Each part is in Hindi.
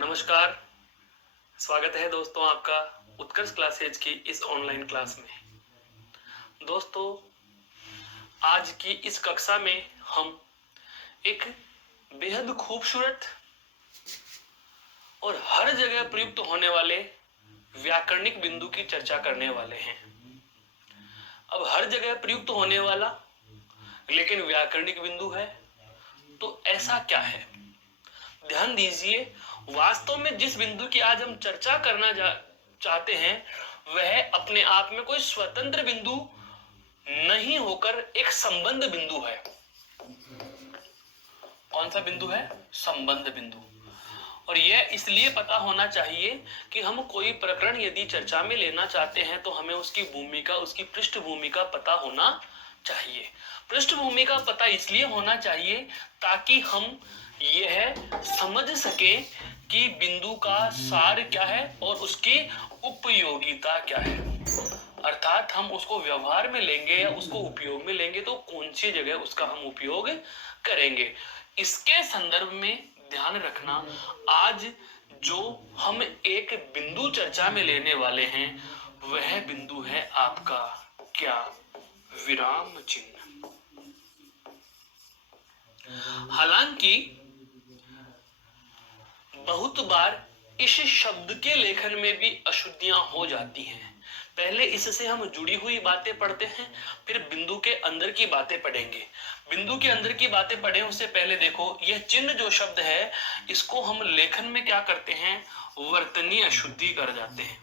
नमस्कार। स्वागत है दोस्तों आपका उत्कर्ष क्लासेज की इस ऑनलाइन क्लास में। दोस्तों, आज की इस कक्षा में हम एक बेहद खूबसूरत और हर जगह प्रयुक्त होने वाले व्याकरणिक बिंदु की चर्चा करने वाले हैं। अब हर जगह प्रयुक्त होने वाला लेकिन व्याकरणिक बिंदु है, तो ऐसा क्या है? ध्यान दीजिए, वास्तव में जिस बिंदु की आज हम चर्चा करना चाहते हैं वह अपने आप में कोई स्वतंत्र बिंदु नहीं होकर एक संबंध बिंदु है। कौन सा बिंदु है? संबंध बिंदु। और यह इसलिए पता होना चाहिए कि हम कोई प्रकरण यदि चर्चा में लेना चाहते हैं तो हमें उसकी भूमिका, उसकी पृष्ठभूमि का पता होना चाहिए। पृष्ठभूमि का पता इसलिए होना चाहिए ताकि हम यह समझ सके कि बिंदु का सार क्या है और उसकी उपयोगिता क्या है। अर्थात हम उसको व्यवहार में लेंगे या उसको उपयोग में लेंगे तो कौन सी जगह उसका हम उपयोग करेंगे। इसके संदर्भ में ध्यान रखना, आज जो हम एक बिंदु चर्चा में लेने वाले हैं वह बिंदु है आपका क्या? विराम चिन्ह। हालांकि बहुत बार इस शब्द के लेखन में भी अशुद्धियां हो जाती हैं। पहले इससे हम जुड़ी हुई बातें पढ़ते हैं, फिर बिंदु के अंदर की बातें पढ़ेंगे। बिंदु के अंदर की बातें पढ़े उससे पहले देखो, यह चिन्ह जो शब्द है इसको हम लेखन में क्या करते हैं? वर्तनीय अशुद्धि कर जाते हैं।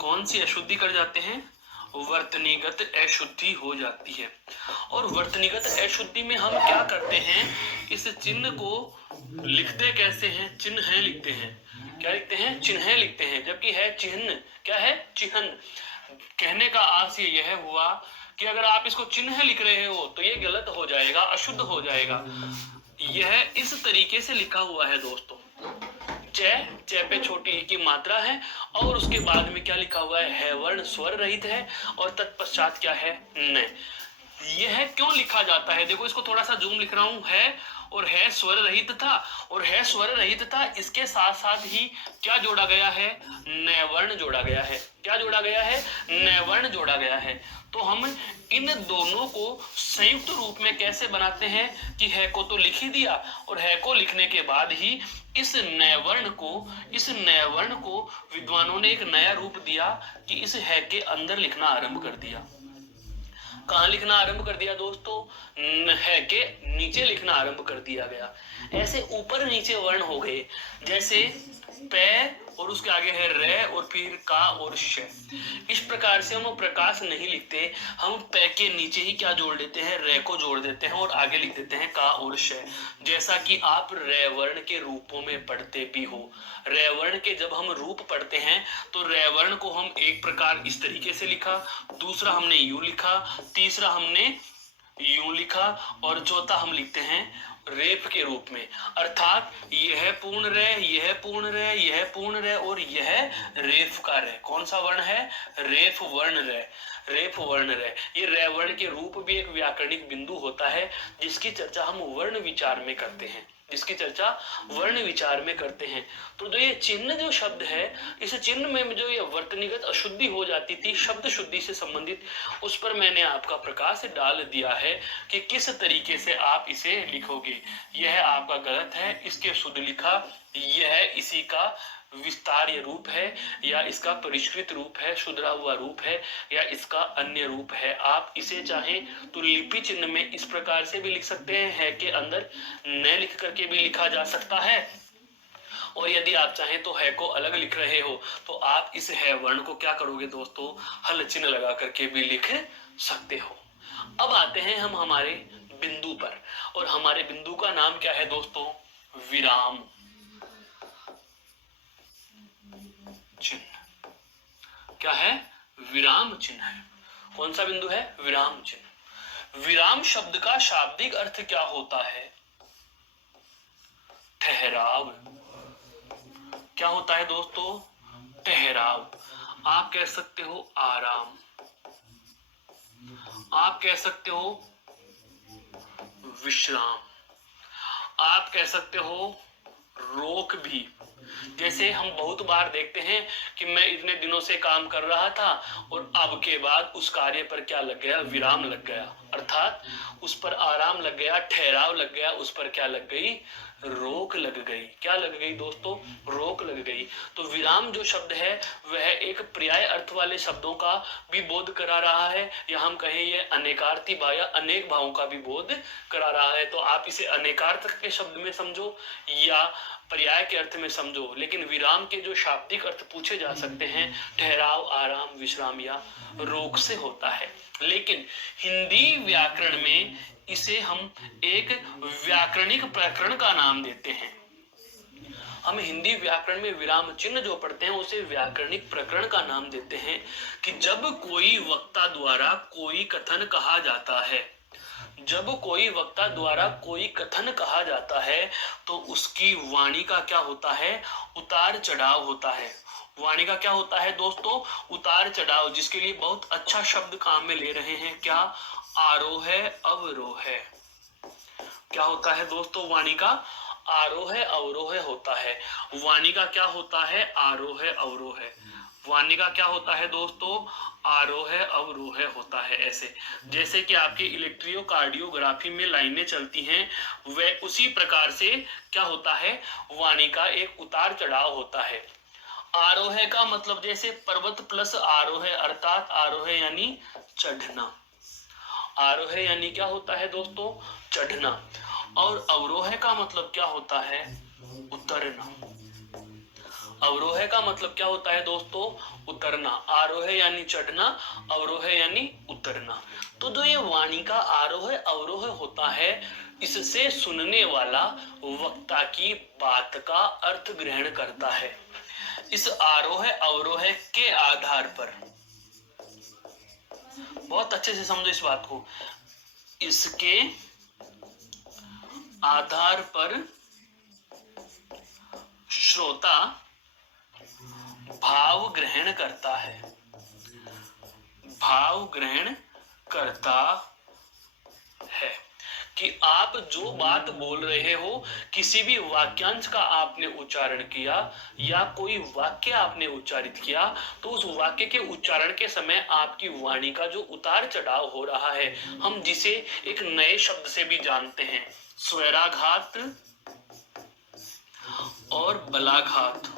कौन सी अशुद्धि कर जाते हैं? वर्तनीगत अशुद्धि हो जाती है। और वर्तनीगत अशुद्धि में हम क्या करते हैं? इस चिन्ह को लिखते कैसे हैं? चिन्ह है लिखते हैं। क्या लिखते हैं? चिन्ह लिखते हैं, जबकि है चिन्ह। क्या है? चिन्ह। कहने का आशय यह हुआ कि अगर आप इसको चिन्ह लिख रहे हो तो ये गलत हो जाएगा, अशुद्ध हो जाएगा। यह इस तरीके से लिखा हुआ है दोस्तों। च पे छोटी ई की मात्रा है और उसके बाद में क्या लिखा हुआ है वर्ण स्वर रहित है और तत्पश्चात क्या है? न। यह क्यों लिखा जाता है? देखो, इसको थोड़ा सा जूम लिख रहा हूं। है और है स्वर रहित था, और है स्वर रहित था, इसके साथ साथ ही क्या जोड़ा गया है? नैवर्ण जोड़ा गया है। क्या जोड़ा गया है? नैवर्ण जोड़ा गया है। तो हम इन दोनों को संयुक्त रूप में कैसे बनाते हैं कि है को तो लिख ही दिया, और है को लिखने के बाद ही इस नैवर्ण को विद्वानों ने एक नया रूप दिया कि इस है के अंदर लिखना आरंभ कर दिया। कहां लिखना आरंभ कर दिया दोस्तों? है के नीचे लिखना आरंभ कर दिया गया। ऐसे ऊपर नीचे वर्ण हो गए, जैसे पे और उसके आगे है रे और फिर का और श। इस प्रकार से हम प्रकाश नहीं लिखते, हम पे के नीचे ही क्या जोड़ देते हैं? रे को जोड़ देते हैं और आगे लिख देते हैं का और श। जैसा कि आप रे वर्ण के रूपों में पढ़ते भी हो। रे वर्ण के जब हम रूप पढ़ते हैं तो रे वर्ण को हम एक प्रकार इस तरीके से लिखा, दूसरा हमने यूं लिखा, तीसरा हमने यूं लिखा और चौथा हम लिखते हैं रेफ के रूप में। अर्थात यह पूर्ण रे, यह पूर्ण रे, यह पूर्ण रे और यह रेफ का रे। कौन सा वर्ण है? रेफ वर्ण रे। रेफ वर्ण रे। ये रे वर्ण के रूप भी एक व्याकरणिक बिंदु होता है जिसकी चर्चा हम वर्ण विचार में करते हैं। तो जो ये चिन्ह जो शब्द है, इस चिन्ह में जो ये वर्तनीगत अशुद्धि हो जाती थी शब्द शुद्धि से संबंधित, उस पर मैंने आपका प्रकाश डाल दिया है कि किस तरीके से आप इसे लिखोगे। यह आपका गलत है, इसके शुद्ध लिखा। यह इसी का विस्तार रूप है या इसका परिष्कृत रूप है, सुधरा हुआ रूप है या इसका अन्य रूप है। आप इसे चाहें तो लिपि चिन्ह में इस प्रकार से भी लिख सकते हैं, है के अंदर न लिख करके भी लिखा जा सकता है। और यदि आप चाहें तो है को अलग लिख रहे हो तो आप इस है वर्ण को क्या करोगे दोस्तों? हल चिन्ह लगा करके भी लिख सकते हो। अब आते हैं हम हमारे बिंदु पर, और हमारे बिंदु का नाम क्या है दोस्तों? विराम चिन्ह। क्या है? विराम चिन्ह है। कौन सा बिंदु है? विराम चिन्ह। विराम शब्द का शाब्दिक अर्थ क्या होता है? ठहराव। क्या होता है दोस्तों? ठहराव। आप कह सकते हो आराम, आप कह सकते हो विश्राम, आप कह सकते हो रोक भी। जैसे हम बहुत बार देखते हैं कि मैं इतने दिनों से काम कर रहा था और अब के बाद उस कार्य पर क्या लग गया, विराम लग गया, अर्थात उस पर आराम लग गया, ठहराव लग गया, उस पर क्या लग गई, रोक लग गई। क्या लग गई दोस्तों, रोक लग गई। तो विराम जो शब्द है वह एक पर्याय अर्थ वाले शब्दों का भी बोध करा रहा है, या हम कहें ये अनेकार्थी भाव या अनेक भावों का भी बोध करा रहा है। तो आप इसे अनेकार्थक के शब्द में समझो या पर्याय के अर्थ में समझो, लेकिन विराम के जो शाब्दिक अर्थ पूछे जा सकते हैं, ठहराव, आराम, विश्राम या रोक से होता है। लेकिन हिंदी व्याकरण में इसे हम एक व्याकरणिक प्रकरण का नाम देते हैं। हम हिंदी व्याकरण में विराम चिन्ह जो पढ़ते हैं उसे व्याकरणिक प्रकरण का नाम देते हैं कि जब कोई वक्ता द्वारा कोई कथन कहा जाता है, जब कोई वक्ता द्वारा कोई कथन कहा जाता है तो उसकी वाणी का क्या होता है, उतार चढ़ाव होता है। वाणी का क्या होता है दोस्तों, उतार चढ़ाव, जिसके लिए बहुत अच्छा शब्द काम में ले रहे हैं, क्या, आरोह अवरोह। क्या होता है दोस्तों, वाणी का आरोह अवरोह होता है। वाणी का क्या होता है, आरोह अवरोह। वाणी का क्या होता है दोस्तों, आरोह अवरोह होता है। ऐसे जैसे कि आपके इलेक्ट्रोकार्डियोग्राफी में लाइनें चलती हैं, वह उसी प्रकार से क्या होता है, वाणी का एक उतार चढ़ाव होता है। आरोह का मतलब जैसे पर्वत प्लस आरोह, अर्थात आरोह यानी चढ़ना। आरोह यानी क्या होता है दोस्तों, चढ़ना। और अवरोह का मतलब क्या होता है, उतरना। अवरोह का मतलब क्या होता है दोस्तों, उतरना। आरोह यानी चढ़ना, अवरोह यानी उतरना। तो जो ये वाणी का आरोह अवरोह होता है, इससे सुनने वाला वक्ता की बात का अर्थ ग्रहण करता है। इस आरोह अवरोह के आधार पर, बहुत अच्छे से समझो इस बात को, इसके आधार पर श्रोता भाव ग्रहण करता है, भाव ग्रहण करता है कि आप जो बात बोल रहे हो, किसी भी वाक्यांश का आपने उच्चारण किया या कोई वाक्य आपने उच्चारित किया, तो उस वाक्य के उच्चारण के समय आपकी वाणी का जो उतार चढ़ाव हो रहा है, हम जिसे एक नए शब्द से भी जानते हैं, स्वराघात और बलाघात।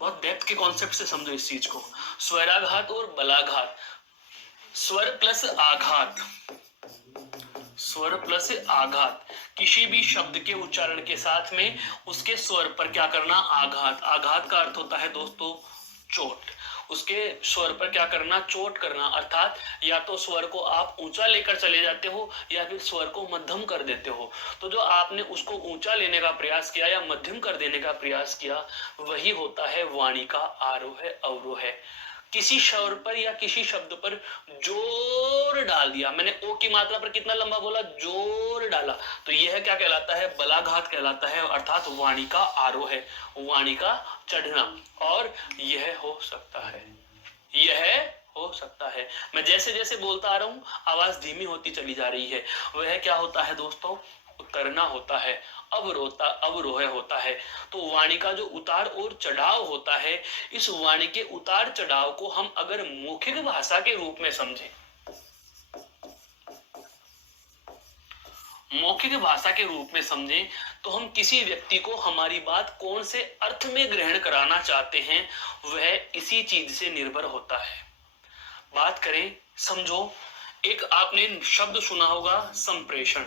बहुत डेप्थ के कॉन्सेप्ट से समझो इस चीज को। स्वराघात और बलाघात, स्वर प्लस आघात, स्वर प्लस आघात, किसी भी शब्द के उच्चारण के साथ में उसके स्वर पर क्या करना, आघात। आघात का अर्थ होता है दोस्तों चोट। उसके स्वर पर क्या करना, चोट करना। अर्थात या तो स्वर को आप ऊंचा लेकर चले जाते हो या फिर स्वर को मध्यम कर देते हो। तो जो आपने उसको ऊंचा लेने का प्रयास किया या मध्यम कर देने का प्रयास किया, वही होता है वाणी का आरोह अवरोह। किसी स्वर पर या किसी शब्द पर जोर डाल दिया, मैंने ओ की मात्रा पर कितना लंबा बोला, जोर डाला, तो यह क्या कहलाता है, बलाघात कहलाता है, अर्थात वाणी का आरोह है, वाणी का चढ़ना। और यह हो सकता है, यह हो सकता है, मैं जैसे जैसे बोलता आ रहा हूं आवाज धीमी होती चली जा रही है, वह क्या होता है दोस्तों, उतरना होता है, अवरोह होता है। तो वाणी का जो उतार और चढ़ाव होता है, इस वाणी के उतार चढ़ाव को हम अगर मौखिक भाषा के रूप में समझें, मौखिक भाषा के रूप में समझें, तो हम किसी व्यक्ति को हमारी बात कौन से अर्थ में ग्रहण कराना चाहते हैं, वह इसी चीज से निर्भर होता है। बात करें, समझो, एक आपने शब्द सुना होगा संप्रेषण।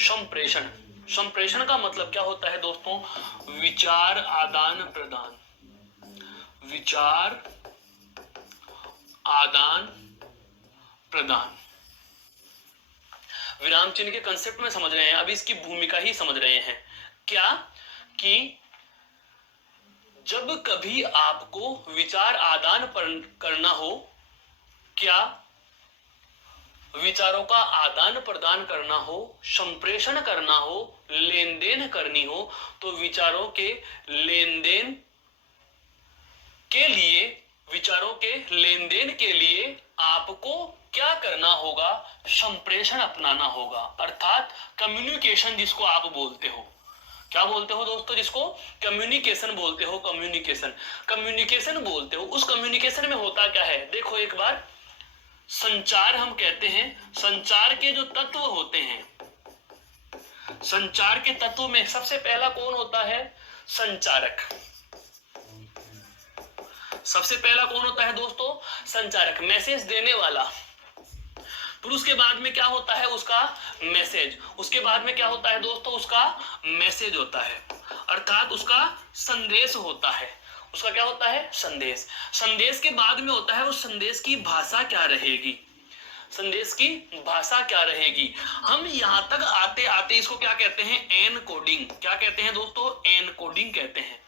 संप्रेषण, संप्रेषण का मतलब क्या होता है दोस्तों, विचार आदान प्रदान, विचार आदान प्रदान। विराम चिन्ह के कंसेप्ट में समझ रहे हैं, अभी इसकी भूमिका ही समझ रहे हैं। क्या कि जब कभी आपको विचार आदान करना हो, क्या विचारों का आदान प्रदान करना हो, संप्रेषण करना हो, लेन देन करनी हो, तो विचारों के लेन देन के लिए, विचारों के लेन देन के लिए आपको क्या करना होगा, संप्रेषण अपनाना होगा, अर्थात कम्युनिकेशन जिसको आप बोलते हो। क्या बोलते हो दोस्तों, जिसको कम्युनिकेशन बोलते हो, कम्युनिकेशन कम्युनिकेशन बोलते हो। उस कम्युनिकेशन में होता क्या है, देखो एक बार, संचार हम कहते हैं, संचार के जो तत्व होते हैं, संचार के तत्व में सबसे पहला कौन होता है, संचारक। सबसे पहला कौन होता है दोस्तों, संचारक, मैसेज देने वाला। फिर उसके बाद में क्या होता है, उसका मैसेज। उसके बाद में क्या होता है दोस्तों, उसका मैसेज होता है, अर्थात उसका संदेश होता है। उसका क्या होता है, संदेश। संदेश के बाद में होता है उस संदेश की भाषा क्या रहेगी, संदेश की भाषा क्या रहेगी। हम यहां तक आते आते इसको क्या कहते हैं, एनकोडिंग। क्या कहते हैं दोस्तों, एनकोडिंग कहते हैं।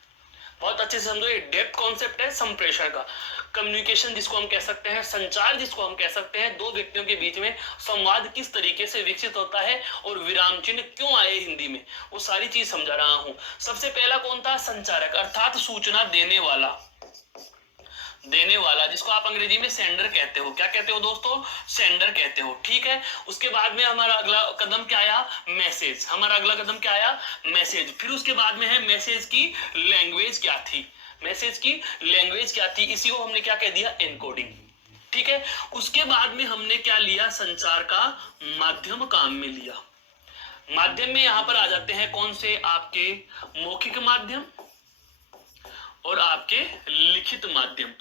बहुत अच्छे से समझो, ये डेप्थ कॉन्सेप्ट है संप्रेषण का। कम्युनिकेशन जिसको हम कह सकते हैं, संचार जिसको हम कह सकते हैं, दो व्यक्तियों के बीच में संवाद किस तरीके से विकसित होता है और विराम चिन्ह क्यों आए हिंदी में, वो सारी चीज समझा रहा हूं। सबसे पहला कौन था, संचारक, अर्थात सूचना देने वाला। देने वाला जिसको आप अंग्रेजी में सेंडर कहते हो। क्या कहते हो दोस्तों, सेंडर कहते हो, ठीक है। उसके बाद में हमारा अगला कदम क्या आया, मैसेज। हमारा अगला कदम क्या आया, मैसेज। फिर उसके बाद में है मैसेज की लैंग्वेज क्या थी, मैसेज की लैंग्वेज क्या थी, इसी को हमने क्या कह दिया, एनकोडिंग, ठीक है। उसके बाद में हमने क्या लिया, संचार का माध्यम काम में लिया। माध्यम में यहां पर आ जाते हैं कौन से, आपके मौखिक माध्यम और आपके लिखित माध्यम।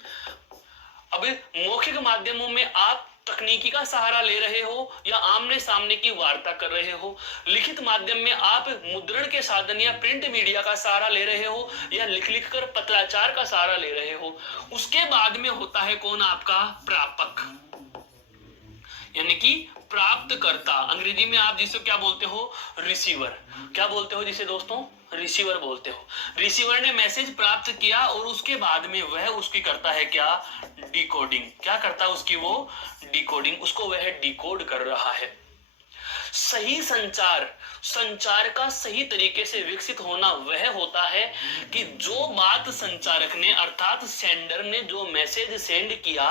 अब मौखिक माध्यमों में आप तकनीकी का सहारा ले रहे हो या आमने सामने की वार्ता कर रहे हो। लिखित माध्यम में आप मुद्रण के साधन या प्रिंट मीडिया का सहारा ले रहे हो या लिख लिख कर पत्राचार का सहारा ले रहे हो। उसके बाद में होता है कौन, आपका प्रापक, यानी कि प्राप्तकर्ता। अंग्रेजी में आप जिसे क्या बोलते हो, रिसीवर। क्या बोलते हो जिसे दोस्तों, रिसीवर बोलते हो। रिसीवर ने मैसेज प्राप्त किया और उसके बाद में वह उसकी करता है क्या, डिकोडिंग। क्या करता है उसकी, वो डिकोडिंग, उसको वह डिकोड कर रहा है। सही संचार, संचार का सही तरीके से विकसित होना वह होता है कि जो बात संचारक ने अर्थात सेंडर ने जो मैसेज सेंड किया,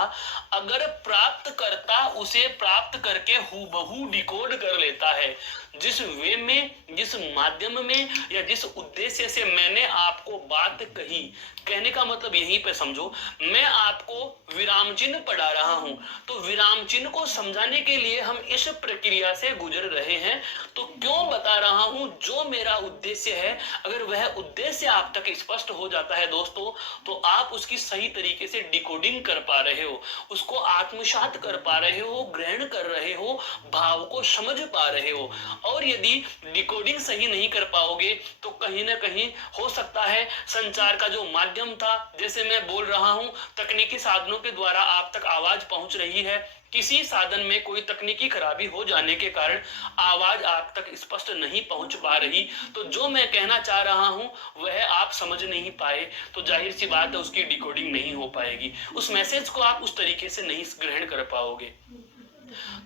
अगर प्राप्तकर्ता उसे प्राप्त करके हूबहू डिकोड कर लेता है, जिस वे में, जिस माध्यम में या जिस उद्देश्य से मैंने आपको बात कही, कहने का मतलब यहीं पे समझो, मैं आपको विराम चिन्ह पढ़ा रहा हूं, तो विराम चिन्ह को समझाने के लिए हम इस प्रक्रिया से गुजर रहे हैं, तो क्यों बता रहा हूं, जो मेरा उद्देश्य है, अगर वह उद्देश्य आप तक स्पष्ट हो जाता है दोस्तों, तो आप उसकी सही तरीके से डिकोडिंग कर पा रहे हो, उसको आत्मसात कर पा रहे हो, ग्रहण कर रहे हो, भाव को समझ पा रहे हो। और यदि डिकोडिंग सही नहीं कर पाओगे तो कहीं ना कहीं हो सकता है संचार का जो माध्यम था, जैसे मैं बोल रहा हूं, तकनीकी साधनों के द्वारा आप तक आवाज पहुंच रही है, किसी साधन में कोई तकनीकी खराबी हो जाने के कारण आवाज आप तक स्पष्ट नहीं पहुंच पा रही, तो जो मैं कहना चाह रहा हूं वह आप समझ नहीं पाए, तो जाहिर सी बात है उसकी डिकोडिंग नहीं हो पाएगी, उस मैसेज को आप उस तरीके से नहीं ग्रहण कर पाओगे।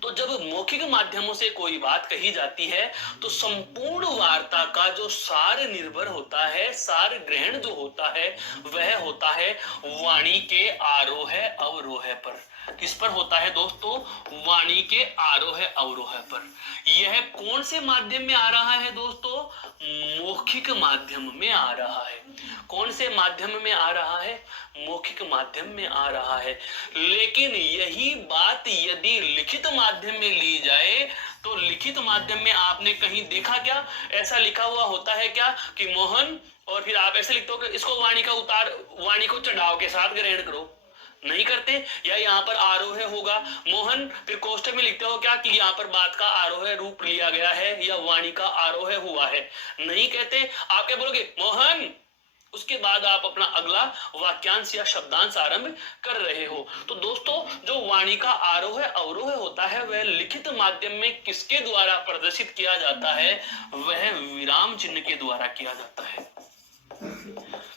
तो जब मौखिक माध्यमों से कोई बात कही जाती है तो संपूर्ण वार्ता का जो सार निर्भर होता है, सार ग्रहण जो होता है, वह होता है वाणी के आरोह अवरोह पर। किस पर होता है दोस्तों, वाणी के आरोह अवरोह पर। यह कौन से माध्यम में आ रहा है दोस्तों, मौखिक माध्यम में आ रहा है। कौन से माध्यम में आ रहा है, मौखिक माध्यम में आ रहा है। लेकिन यही बात यदि लिखित माध्यम में ली जाए तो लिखित माध्यम में आपने कहीं देखा क्या, ऐसा लिखा हुआ होता है क्या कि मोहन, और फिर आप ऐसे लिखते हो कि इसको वाणी का उतार, वाणी को चढ़ाव के साथ ग्रहण करो, नहीं करते। या यहाँ पर आरोह होगा मोहन, फिर कोष्टक में लिखते हो क्या कि यहाँ पर बात का आरोह रूप लिया गया है या वाणी का आरोह हुआ है, नहीं कहते। आप क्या बोलोगे, मोहन, उसके बाद आप अपना अगला वाक्यांश या शब्दांश आरंभ कर रहे हो। तो दोस्तों जो वाणी का आरोह अवरोह होता है वह लिखित माध्यम में किसके द्वारा प्रदर्शित किया जाता है, वह विराम चिन्ह के द्वारा किया जाता है।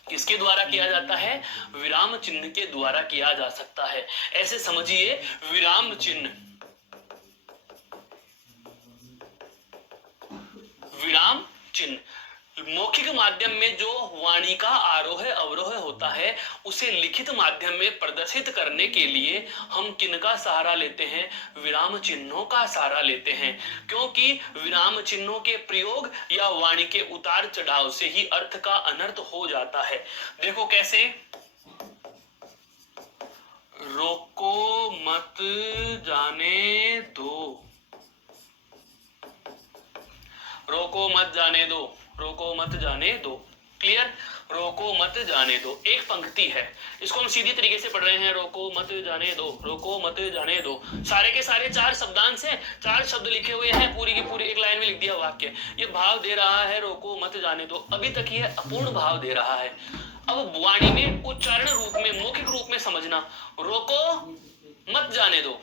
किसके द्वारा किया जाता है, विराम चिन्ह के द्वारा किया जा सकता है। ऐसे समझिए, विराम चिन्ह, विराम चिन्ह मौखिक माध्यम में जो वाणी का आरोह अवरोह होता है उसे लिखित माध्यम में प्रदर्शित करने के लिए हम किनका सहारा लेते हैं? विराम चिन्हों का सहारा लेते हैं, क्योंकि विराम चिन्हों के प्रयोग या वाणी के उतार चढ़ाव से ही अर्थ का अनर्थ हो जाता है। देखो कैसे, रोको मत जाने दो, रोको मत जाने दो, रोको मत जाने दो। क्लियर? रोको मत जाने दो एक पंक्ति है, इसको हम सीधी तरीके से पढ़ रहे हैं, रोको मत जाने दो, रोको मत जाने दो। सारे के सारे 4 शब्दांश हैं, 4 शब्द लिखे हुए हैं, पूरी की पूरी एक लाइन में लिख दिया वाक्य। ये भाव दे रहा है रोको मत जाने दो, अभी तक ये अपूर्ण भाव दे रहा है। अब वाणी में उच्चारण रूप में, मौखिक रूप में समझना, रोको मत जाने दो,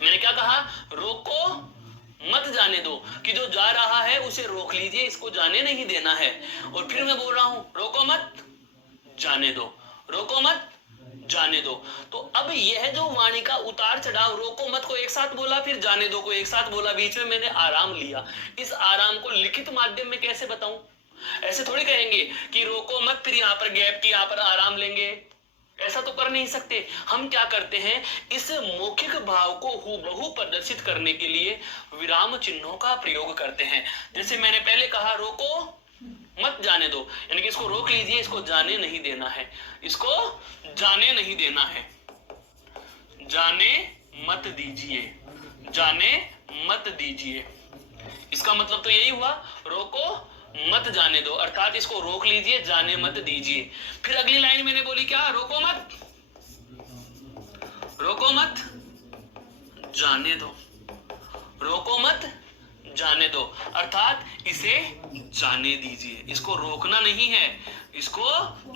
मैंने क्या कहा? रोको मत जाने दो, कि जो जा रहा है उसे रोक लीजिए, इसको जाने नहीं देना है। और फिर मैं बोल रहा हूं रोको मत जाने दो, रोको मत जाने दो। तो अब यह जो वाणी का उतार चढ़ाव, रोको मत को एक साथ बोला, फिर जाने दो को एक साथ बोला, बीच में मैंने आराम लिया। इस आराम को लिखित माध्यम में कैसे बताऊं? ऐसे थोड़ी कहेंगे कि रोको मत, फिर यहां पर गैप की, यहां पर आराम लेंगे, ऐसा तो कर नहीं सकते। हम क्या करते हैं, इस मौखिक भाव को हूबहू प्रदर्शित करने के लिए विराम चिन्हों का प्रयोग करते हैं। जैसे मैंने पहले कहा, रोको मत जाने दो, यानी कि इसको रोक लीजिए, इसको जाने नहीं देना है, इसको जाने नहीं देना है, जाने मत दीजिए, जाने मत दीजिए। इसका मतलब तो यही हुआ, रोको मत जाने दो, अर्थात इसको रोक लीजिए, जाने मत दीजिए। फिर अगली लाइन मैंने बोली क्या? रोको मत, रोको मत जाने दो, रोको मत जाने दो, अर्थात इसे जाने दीजिए, इसको रोकना नहीं है, इसको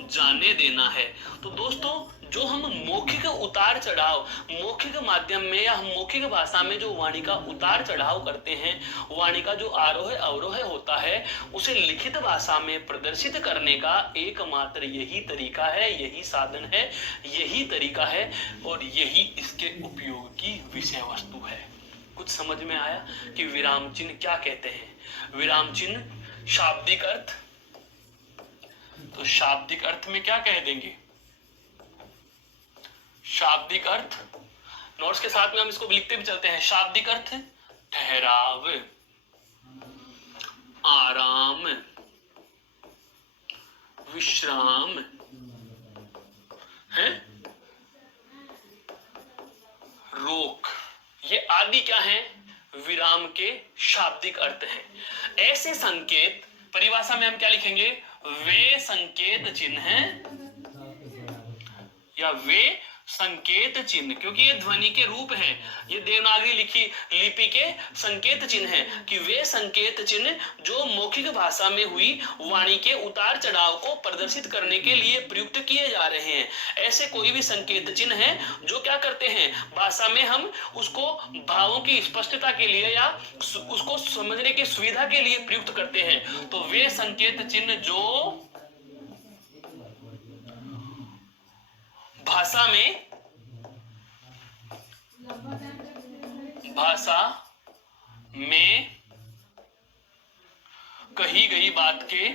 जाने देना है। तो दोस्तों, जो हम मौखिक उतार चढ़ाव, मौखिक माध्यम में या मौखिक भाषा में जो वाणी का उतार चढ़ाव करते हैं, वाणी का जो आरोह अवरोह होता है, उसे लिखित भाषा में प्रदर्शित करने का एकमात्र यही तरीका है, यही साधन है, यही तरीका है, और यही इसके उपयोग की विषय वस्तु है। कुछ समझ में आया कि विराम चिन्ह क्या कहते हैं? विराम चिन्ह शाब्दिक अर्थ, तो शाब्दिक अर्थ में क्या कह देंगे? शाब्दिक अर्थ, नोट्स के साथ में हम इसको लिखते भी चलते हैं। शाब्दिक अर्थ ठहराव, आराम, विश्राम है, रोक, ये आदि क्या है? विराम के शाब्दिक अर्थ हैं। ऐसे संकेत, परिभाषा में हम क्या लिखेंगे? वे संकेत चिन्ह हैं, या वे संकेत चिन्ह, क्योंकि ये ध्वनि के रूप हैं, ये देवनागरी लिखी लिपि के संकेत चिन्ह हैं, कि वे संकेत चिन्ह जो मौखिक भाषा में हुई वाणी के उतार चढ़ाव को प्रदर्शित करने के लिए प्रयुक्त किए जा रहे हैं। ऐसे कोई भी संकेत चिन्ह हैं जो क्या करते हैं, भाषा में हम उसको भावों की स्पष्टता के लिए या उसको समझने की सुविधा के लिए प्रयुक्त करते हैं। तो वे संकेत चिन्ह जो भाषा में कही गई बात के,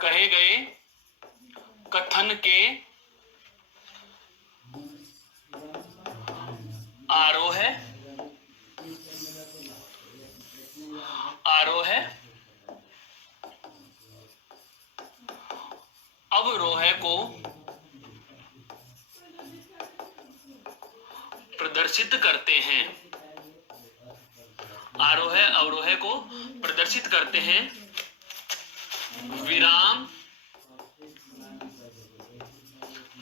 कहे गए कथन के आरोह अवरोह को प्रदर्शित करते हैं, आरोह अवरोह को प्रदर्शित करते हैं। विराम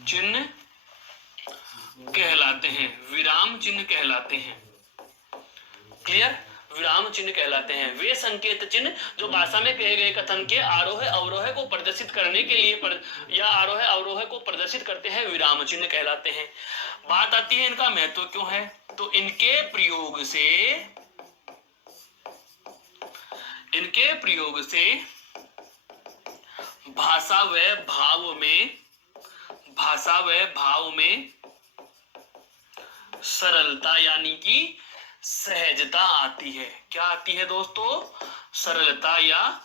चिन्ह कहलाते हैं, विराम चिन्ह कहलाते हैं। क्लियर? विराम चिन्ह कहलाते हैं वे संकेत चिन्ह जो भाषा में कहे गए कथन के आरोह अवरोह को प्रदर्शित करने के लिए या आरोह अवरोह को प्रदर्शित करते हैं, विराम चिन्ह कहलाते हैं। बात आती है इनका महत्व क्यों है, तो इनके प्रयोग से भाषा व भाव में सरलता यानी कि सहजता आती है। क्या आती है दोस्तों? सरलता या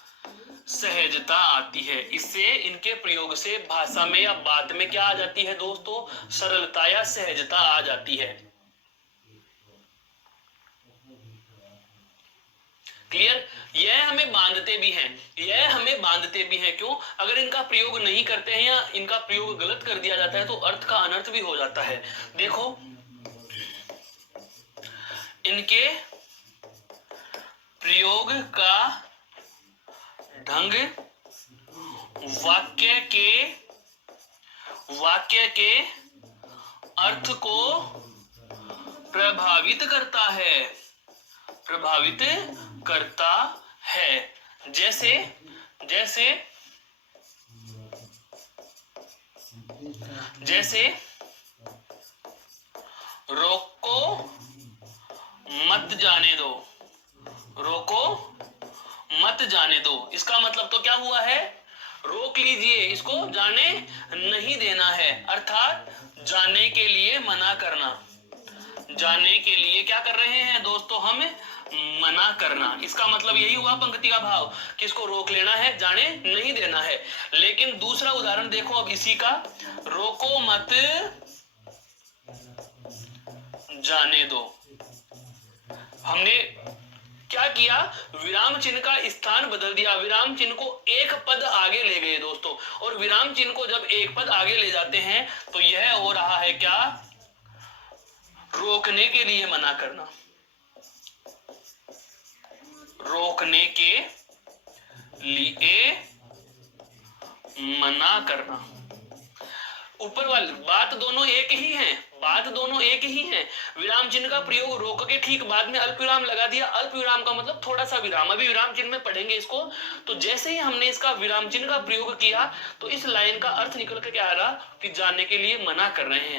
सहजता आती है। इससे, इनके प्रयोग से भाषा में या बात में क्या आ जाती है दोस्तों? सरलता या सहजता आ जाती है। क्लियर? यह हमें बांधते भी हैं, यह हमें बांधते भी हैं। क्यों? अगर इनका प्रयोग नहीं करते हैं या इनका प्रयोग गलत कर दिया जाता है तो अर्थ का अनर्थ भी हो जाता है। देखो, इनके प्रयोग का ढंग वाक्य के अर्थ को प्रभावित करता है। जैसे रोको मत जाने दो। इसका मतलब तो क्या हुआ है? रोक लीजिए, इसको जाने नहीं देना है। अर्थात जाने के लिए मना करना। जाने के लिए क्या कर रहे हैं दोस्तों? हम मना करना। इसका मतलब यही हुआ पंक्ति का भाव कि इसको रोक लेना है, जाने नहीं देना है। लेकिन दूसरा उदाहरण देखो अब इसी का, रोको मत जाने दो। हमने क्या किया? विराम चिन्ह का स्थान बदल दिया, विराम चिन्ह को एक पद आगे ले गए दोस्तों। और विराम चिन्ह को जब एक पद आगे ले जाते हैं तो यह हो रहा है क्या? रोकने के लिए मना करना। रोकने के लिए मना करना। ऊपर वाली बात दोनों एक ही है, विराम चिन्ह का प्रयोग रोक के ठीक बाद में अल्प विराम लगा दिया। अल्प विराम का मतलब थोड़ा सा विराम, अभी विराम चिन्ह में पढ़ेंगे इसको। तो जैसे ही हमने इसका विराम चिन्ह का प्रयोग किया तो इस लाइन का अर्थ निकल के क्या आ रहा कि जाने के लिए मना कर रहे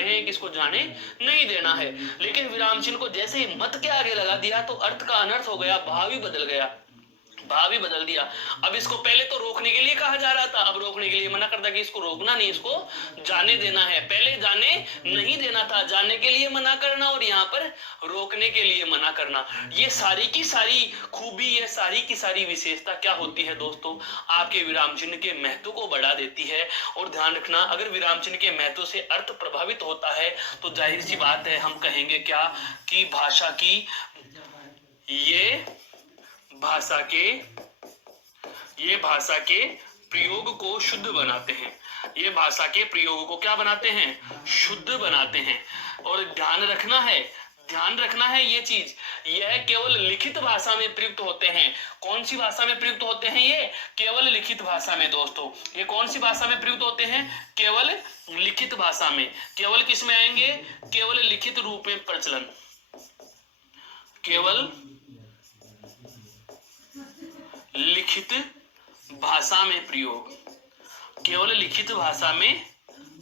हैं, कि इसको जाने नहीं देना है। लेकिन विराम चिन्ह को जैसे ही मत के आगे लगा दिया तो अर्थ का अनर्थ हो गया, भाव ही बदल दिया। अब इसको पहले तो रोकने के लिए कहा जा रहा था, अब रोकने के लिए मना करता कि इसको रोकना नहीं, इसको जाने देना है। पहले जाने नहीं देना था, जाने के लिए मना करना, और यहाँ पर रोकने के लिए मना करना। ये सारी की सारी खूबी, ये सारी की सारी विशेषता क्या होती है दोस्तों? आपके विराम चिन्ह के महत्व को बढ़ा देती है। और ध्यान रखना, अगर विराम चिन्ह के महत्व से अर्थ प्रभावित होता है तो जाहिर सी बात है हम कहेंगे क्या कि भाषा के प्रयोग को शुद्ध बनाते हैं। ये भाषा के प्रयोग को क्या बनाते हैं? शुद्ध बनाते हैं। और ध्यान रखना है ये चीज, यह केवल लिखित भाषा में प्रयुक्त होते हैं। कौन सी भाषा में प्रयुक्त होते हैं? ये केवल लिखित भाषा में दोस्तों। ये कौन सी भाषा में प्रयुक्त होते हैं? केवल लिखित भाषा में। केवल किस में आएंगे? केवल लिखित रूप में प्रचलन, केवल लिखित भाषा में प्रयोग, केवल लिखित भाषा में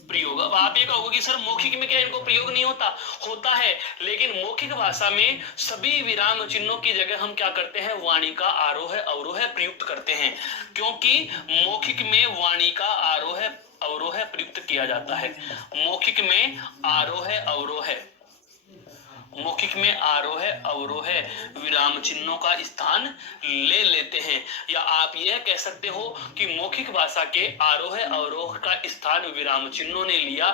प्रयोग। अब आप ये कहोगे कि सर मौखिक में क्या इनको प्रयोग नहीं होता है, लेकिन मौखिक भाषा में सभी विराम चिन्हों की जगह हम क्या करते हैं? वाणी का आरोह अवरोह प्रयुक्त करते हैं, क्योंकि मौखिक में वाणी का आरोह अवरोह प्रयुक्त किया जाता है। मौखिक में आरोह अवरोह विराम चिन्हों का स्थान ले लेते हैं। या आप यह कह सकते हो कि मौखिक भाषा के आरोह अवरोह का स्थान विराम चिन्हों ने लिया,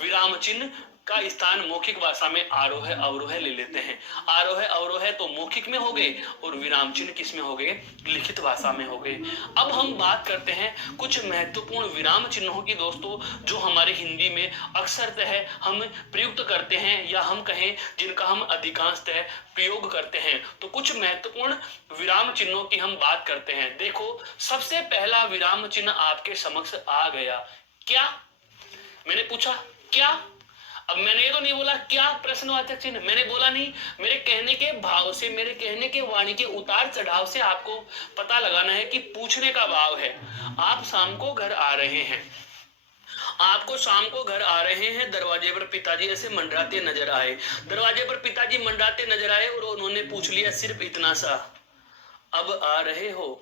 विराम चिन्ह का स्थान मौखिक भाषा में आरोह अवरोह ले लेते हैं। आरोह अवरोह तो मौखिक में हो गए और विराम चिन्ह किस में हो गए? लिखित भाषा में हो गए। अब हम बात करते हैं कुछ महत्वपूर्ण विराम चिन्हों की दोस्तों, जो हमारे हिंदी में अक्सरतः हम प्रयुक्त करते हैं, या हम कहें जिनका हम अधिकांशतः प्रयोग करते हैं। तो कुछ महत्वपूर्ण विराम चिन्हों की हम बात करते हैं। देखो, सबसे पहला विराम चिन्ह आपके समक्ष आ गया। क्या? मैंने पूछा क्या? अब मैंने ये तो नहीं बोला क्या प्रश्नवाचक चिन्ह, मैंने बोला नहीं। मेरे कहने के भाव से, मेरे कहने के वाणी के उतार चढ़ाव से आपको पता लगाना है कि पूछने का भाव है। आप शाम को घर आ रहे हैं, आपको शाम को घर आ रहे हैं, दरवाजे पर पिताजी ऐसे मंडराते नजर आए, दरवाजे पर पिताजी मंडराते नजर आए और उन्होंने पूछ लिया सिर्फ इतना सा, अब आ रहे हो?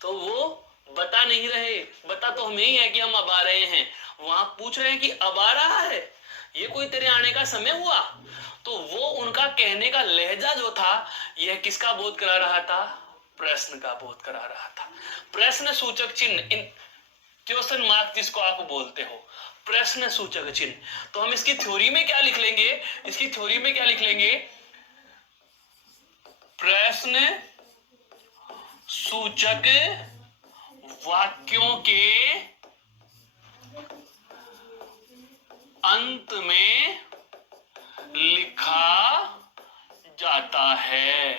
तो वो बता नहीं रहे, बता तो हमें ही है कि हम अब आ रहे हैं, वहां पूछ रहे हैं कि अब आ रहा है, ये कोई तेरे आने का समय हुआ? तो वो उनका कहने का लहजा जो था, यह किसका बोध करा रहा था? प्रश्न का बोध करा रहा था। प्रश्न सूचक चिन्ह, इन क्वेश्चन मार्क जिसको आप बोलते हो, प्रश्न सूचक चिन्ह। तो हम इसकी थ्योरी में क्या लिख लेंगे? इसकी थ्योरी में क्या लिख लेंगे? प्रश्न सूचक वाक्यों के अंत में लिखा जाता है।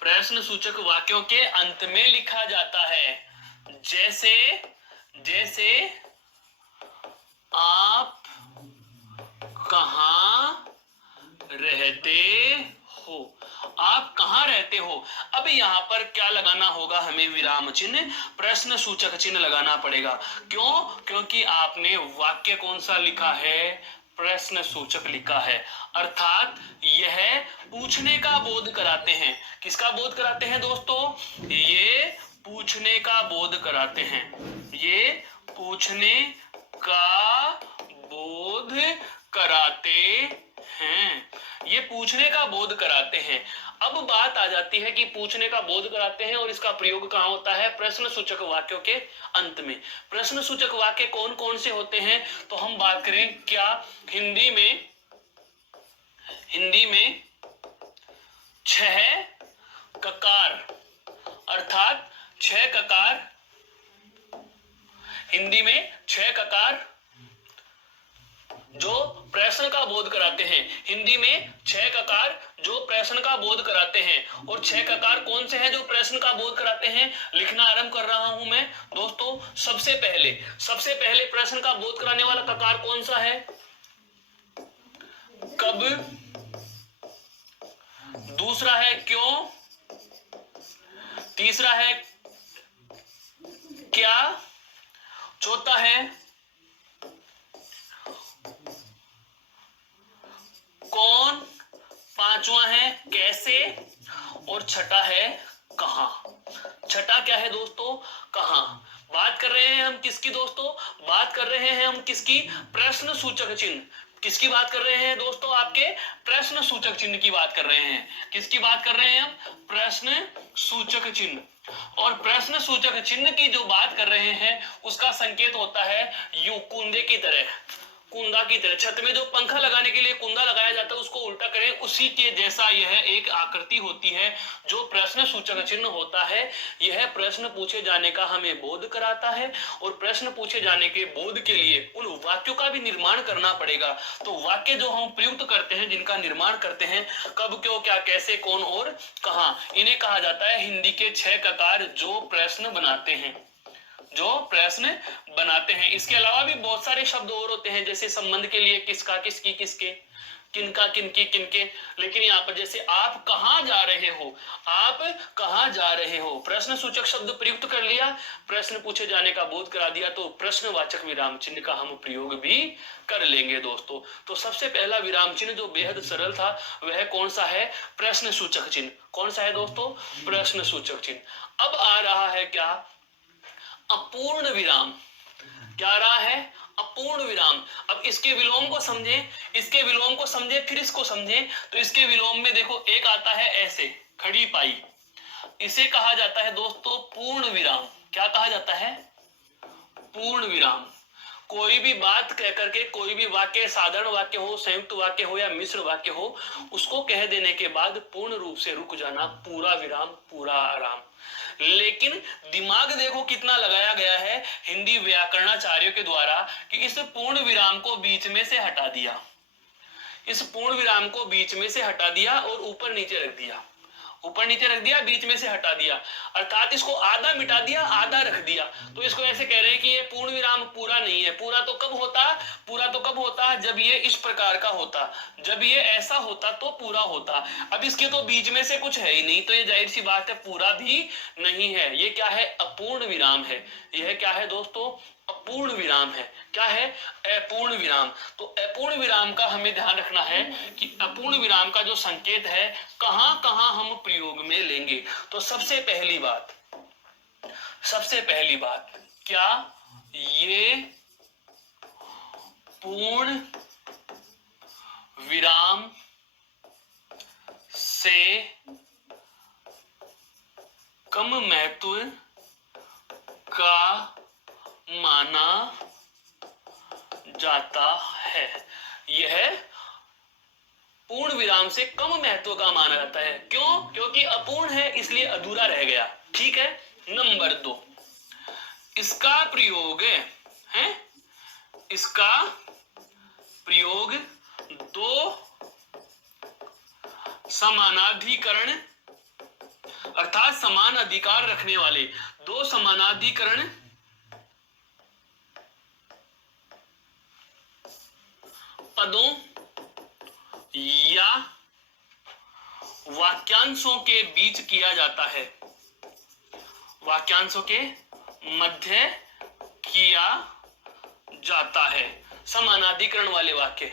प्रश्न सूचक वाक्यों के अंत में लिखा जाता है। जैसे जैसे आप कहाँ रहते हो? आप कहाँ रहते हो? अब यहाँ पर क्या लगाना होगा हमें? विराम चिन्ह, प्रश्न सूचक चिन्ह लगाना पड़ेगा। क्यों? क्योंकि आपने वाक्य कौन सा लिखा है? प्रश्न सूचक लिखा है। अर्थात यह पूछने का बोध कराते हैं। किसका बोध कराते हैं दोस्तों? ये पूछने का बोध कराते हैं। ये पूछने का बोध कराते हैं। ये पूछने का बोध कराते हैं। अब बात आ जाती है कि पूछने का बोध कराते हैं और इसका प्रयोग कहाँ होता है? प्रश्न सूचक वाक्यों के अंत में। प्रश्न सूचक वाक्य कौन कौन से होते हैं? तो हम बात करें क्या, हिंदी में 6 ककार, अर्थात 6 ककार, हिंदी में 6 ककार जो प्रश्न का बोध कराते हैं। हिंदी में 6 ककार जो प्रश्न का बोध कराते हैं। और 6 ककार कौन से हैं जो प्रश्न का बोध कराते हैं? लिखना आरंभ कर रहा हूं मैं दोस्तों। सबसे पहले प्रश्न का बोध कराने वाला ककार कौन सा है? कब। दूसरा है क्यों। तीसरा है क्या। चौथा है कौन। पांचवा है कैसे। और छठा है कहां। छठा क्या है दोस्तों? कहां। बात कर रहे हैं हम किसकी दोस्तों? बात कर रहे हैं हम किसकी? प्रश्न सूचक चिन्ह। किसकी बात कर रहे हैं दोस्तों? आपके प्रश्न सूचक चिन्ह की बात कर रहे हैं। किसकी बात कर रहे हैं हम? प्रश्न सूचक चिन्ह। और प्रश्न सूचक चिन्ह की जो बात कर रहे हैं उसका संकेत होता है यू, कुंदे की तरह। कुंदा की तरह, छत में जो पंखा लगाने के लिए कुंदा लगाया जाता है उसको उल्टा करें, उसी के जैसा यह एक आकृति होती है जो प्रश्न सूचक चिन्ह होता है। यह प्रश्न पूछे जाने का हमें बोध कराता है और प्रश्न पूछे जाने के बोध के लिए उन वाक्यों का भी निर्माण करना पड़ेगा। तो वाक्य जो हम प्रयुक्त करते हैं, जिनका निर्माण करते हैं, कब, क्यों, क्या, कैसे, कौन और कहां, इन्हें कहा जाता है हिंदी के 6 ककार जो प्रश्न बनाते हैं। इसके अलावा भी बहुत सारे शब्द और होते हैं, जैसे संबंध के लिए किसका, किसकी, किसके, किनका, किनकी, किनके। लेकिन यहाँ पर जैसे आप कहाँ जा रहे हो, आप कहाँ जा रहे हो, प्रश्न सूचक शब्द प्रयुक्त कर लिया, प्रश्न पूछे जाने का बोध करा दिया, तो प्रश्नवाचक विराम चिन्ह का हम प्रयोग भी कर लेंगे दोस्तों। तो सबसे पहला विराम चिन्ह जो बेहद सरल था वह कौन सा है? प्रश्न सूचक चिन्ह। कौन सा है दोस्तों? प्रश्न सूचक चिन्ह। अब आ रहा है क्या? अपूर्ण विराम। क्या आ रहा है? अपूर्ण विराम। अब इसके विलोम को समझे, फिर इसको समझे। तो इसके विलोम में देखो एक आता है ऐसे, खड़ी पाई। इसे कहा जाता है दोस्तों पूर्ण विराम। क्या कहा जाता है? पूर्ण विराम। कोई भी बात कह करके, कोई भी वाक्य, साधारण वाक्य हो, संयुक्त वाक्य हो या मिश्र वाक्य हो, उसको कह देने के बाद पूर्ण रूप से रुक जाना, पूरा विराम, पूरा आराम। लेकिन दिमाग देखो कितना लगाया गया है हिंदी व्याकरणाचार्यों के द्वारा कि इस पूर्ण विराम को बीच में से हटा दिया। इस पूर्ण विराम को बीच में से हटा दिया और ऊपर नीचे रख दिया, ऊपर नीचे रख दिया, बीच में से हटा दिया, अर्थात इसको आधा मिटा दिया, आधा रख दिया। तो इसको ऐसे कह रहे हैं कि ये पूर्ण विराम पूरा नहीं है। पूरा तो कब होता? पूरा तो कब होता? जब ये इस प्रकार का होता, जब ये ऐसा होता तो पूरा होता। अब इसके तो बीच में से कुछ है ही नहीं, तो ये जाहिर सी बात है पूरा भी नहीं है। ये क्या है? अपूर्ण विराम है। यह क्या है दोस्तों? अपूर्ण विराम है। क्या है? अपूर्ण विराम। तो अपूर्ण विराम का हमें ध्यान रखना है कि अपूर्ण विराम का जो संकेत है कहां कहां हम प्रयोग में लेंगे। तो सबसे पहली बात, क्या ये पूर्ण से कम महत्व का माना जाता है। यह पूर्ण विराम से कम महत्व का माना जाता है। क्यों? क्योंकि अपूर्ण है, इसलिए अधूरा रह गया। ठीक है। नंबर 2, इसका प्रयोग है, इसका प्रयोग दो समानाधिकरण अर्थात समान अधिकार रखने वाले दो समानाधिकरण पदों या वाक्यांशों के बीच किया जाता है, वाक्यांशों के मध्य किया जाता है। समानाधिकरण वाले वाक्य,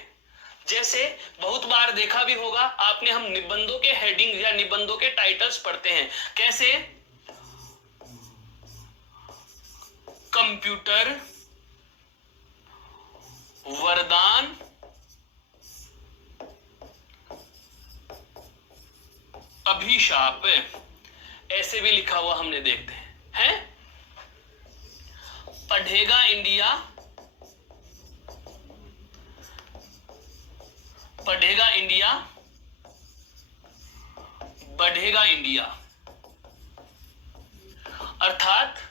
जैसे बहुत बार देखा भी होगा आपने, हम निबंधों के हेडिंग या निबंधों के टाइटल्स पढ़ते हैं। कैसे? कंप्यूटर वरदान अभिशाप, ऐसे भी लिखा हुआ हमने देखते हैं। पढ़ेगा इंडिया, पढ़ेगा इंडिया, बढ़ेगा इंडिया। अर्थात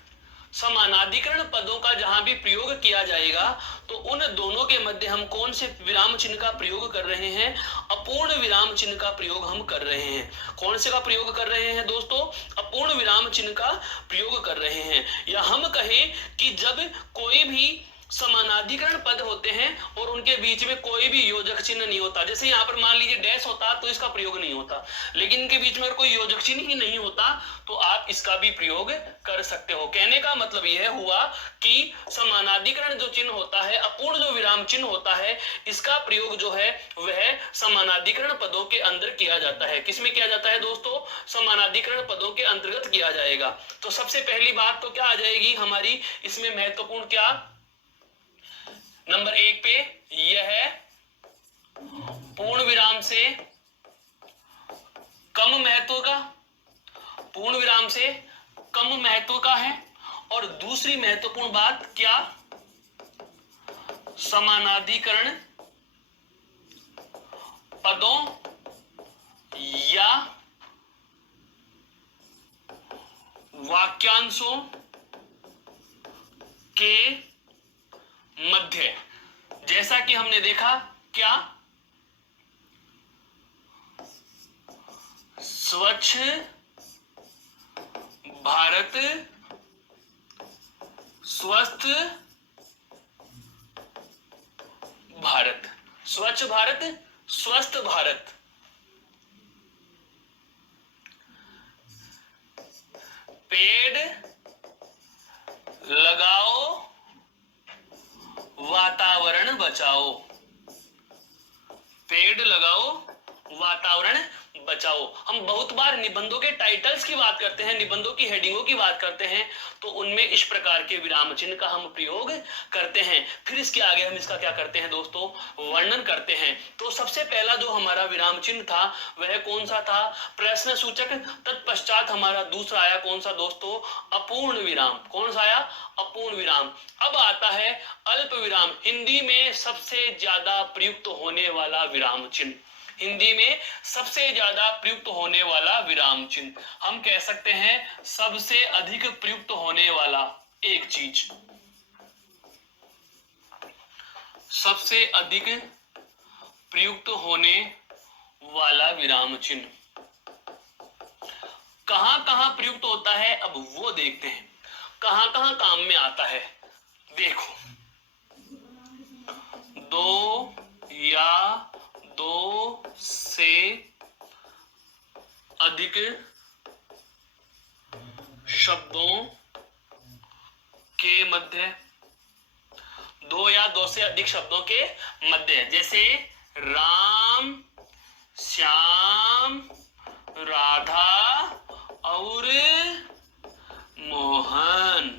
समानाधिकरण पदों का जहां भी प्रयोग किया जाएगा तो उन दोनों के मध्य हम कौन से विराम चिन्ह का प्रयोग कर रहे हैं? अपूर्ण विराम चिन्ह का प्रयोग हम कर रहे हैं। कौन से का प्रयोग कर रहे हैं दोस्तों? अपूर्ण विराम चिन्ह का प्रयोग कर रहे हैं। या हम कहें कि जब कोई भी समानाधिकरण पद होते हैं और उनके बीच में कोई भी योजक चिन्ह नहीं होता, जैसे यहाँ पर मान लीजिए डैश होता तो इसका प्रयोग नहीं होता, लेकिन इनके बीच में अगर कोई योजक चिन्ह ही नहीं होता तो आप इसका भी प्रयोग कर सकते हो। कहने का मतलब यह हुआ कि समानाधिकरण जो चिन्ह होता है, अपूर्ण जो विराम चिन्ह होता है, इसका प्रयोग जो है वह समानाधिकरण पदों के अंदर किया जाता है। किसमें किया जाता है दोस्तों? समानाधिकरण पदों के अंतर्गत किया जाएगा। तो सबसे पहली बात तो क्या आ जाएगी हमारी इसमें महत्वपूर्ण? क्या? नंबर 1 पे यह पूर्ण विराम से कम महत्व का, पूर्ण विराम से कम महत्व का है। और दूसरी महत्वपूर्ण बात क्या? समानाधिकरण पदों या वाक्यांशों के मध्य, जैसा कि हमने देखा क्या? स्वच्छ भारत स्वस्थ भारत, स्वच्छ भारत स्वस्थ भारत। पेड़ लगाओ वातावरण बचाओ, पेड़ लगाओ वातावरण बचाओ। हम बहुत बार निबंधों के टाइटल्स की बात करते हैं, निबंधों की हेडिंगों की बात करते हैं, तो उनमें इस प्रकार के विराम चिन्ह का हम प्रयोग करते हैं। फिर इसके आगे हम इसका क्या करते हैं दोस्तों? वर्णन करते हैं। तो सबसे पहला जो हमारा विराम चिन्ह था वह कौन सा था? प्रश्न सूचक। तत्पश्चात हमारा दूसरा आया कौन सा दोस्तों? अपूर्ण विराम। कौन सा आया? अपूर्ण विराम। अब आता है अल्प विराम, हिंदी में सबसे ज्यादा प्रयुक्त होने वाला विराम चिन्ह, हिंदी में सबसे ज्यादा प्रयुक्त होने वाला विराम चिन्ह। हम कह सकते हैं सबसे अधिक प्रयुक्त होने वाला एक चीज, सबसे अधिक प्रयुक्त होने वाला विराम चिन्ह कहां कहां प्रयुक्त होता है? अब वो देखते हैं कहां कहां काम में आता है। देखो, दो या दो से अधिक शब्दों के मध्य, दो या दो से अधिक शब्दों के मध्य, जैसे राम श्याम राधा और मोहन,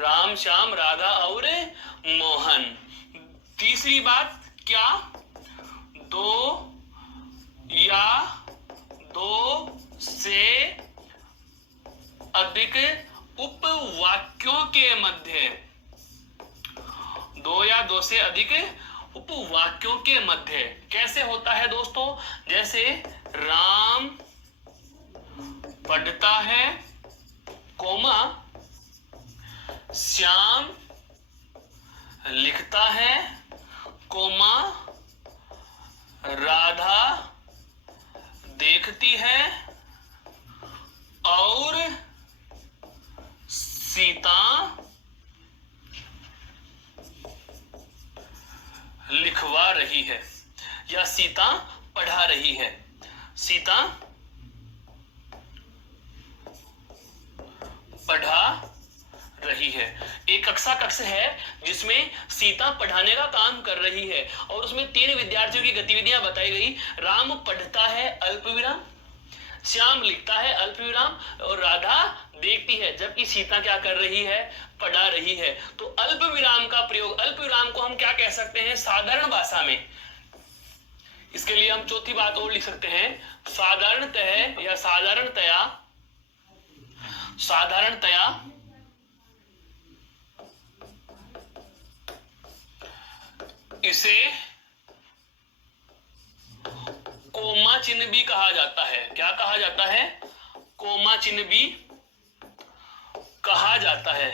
राम श्याम राधा और मोहन। तीसरी बात क्या? दो या 2 से अधिक उपवाक्यों के मध्य, 2 या 2 से अधिक उपवाक्यों के मध्य कैसे होता है दोस्तों? जैसे राम पढ़ता है, कोमा श्याम लिखता है, कोमा राधा देखती है और सीता लिखवा रही है या सीता पढ़ा रही है। सीता पढ़ा रही है। एक कक्षा कक्ष है जिसमें सीता पढ़ाने का काम कर रही है और उसमें 3 विद्यार्थियों की गतिविधियां बताई गई। राम पढ़ता है अल्प विराम, श्याम लिखता है अल्प विराम और राधा देखती है, जबकि सीता क्या कर रही है? पढ़ा रही है। तो अल्प विराम का प्रयोग, अल्प विराम को हम क्या कह सकते हैं साधारण भाषा में? इसके लिए हम चौथी बात और लिख सकते हैं, साधारणतः या साधारणतया इसे कोमा चिन्ह भी कहा जाता है। क्या कहा जाता है? कोमा चिन्ह भी कहा जाता है।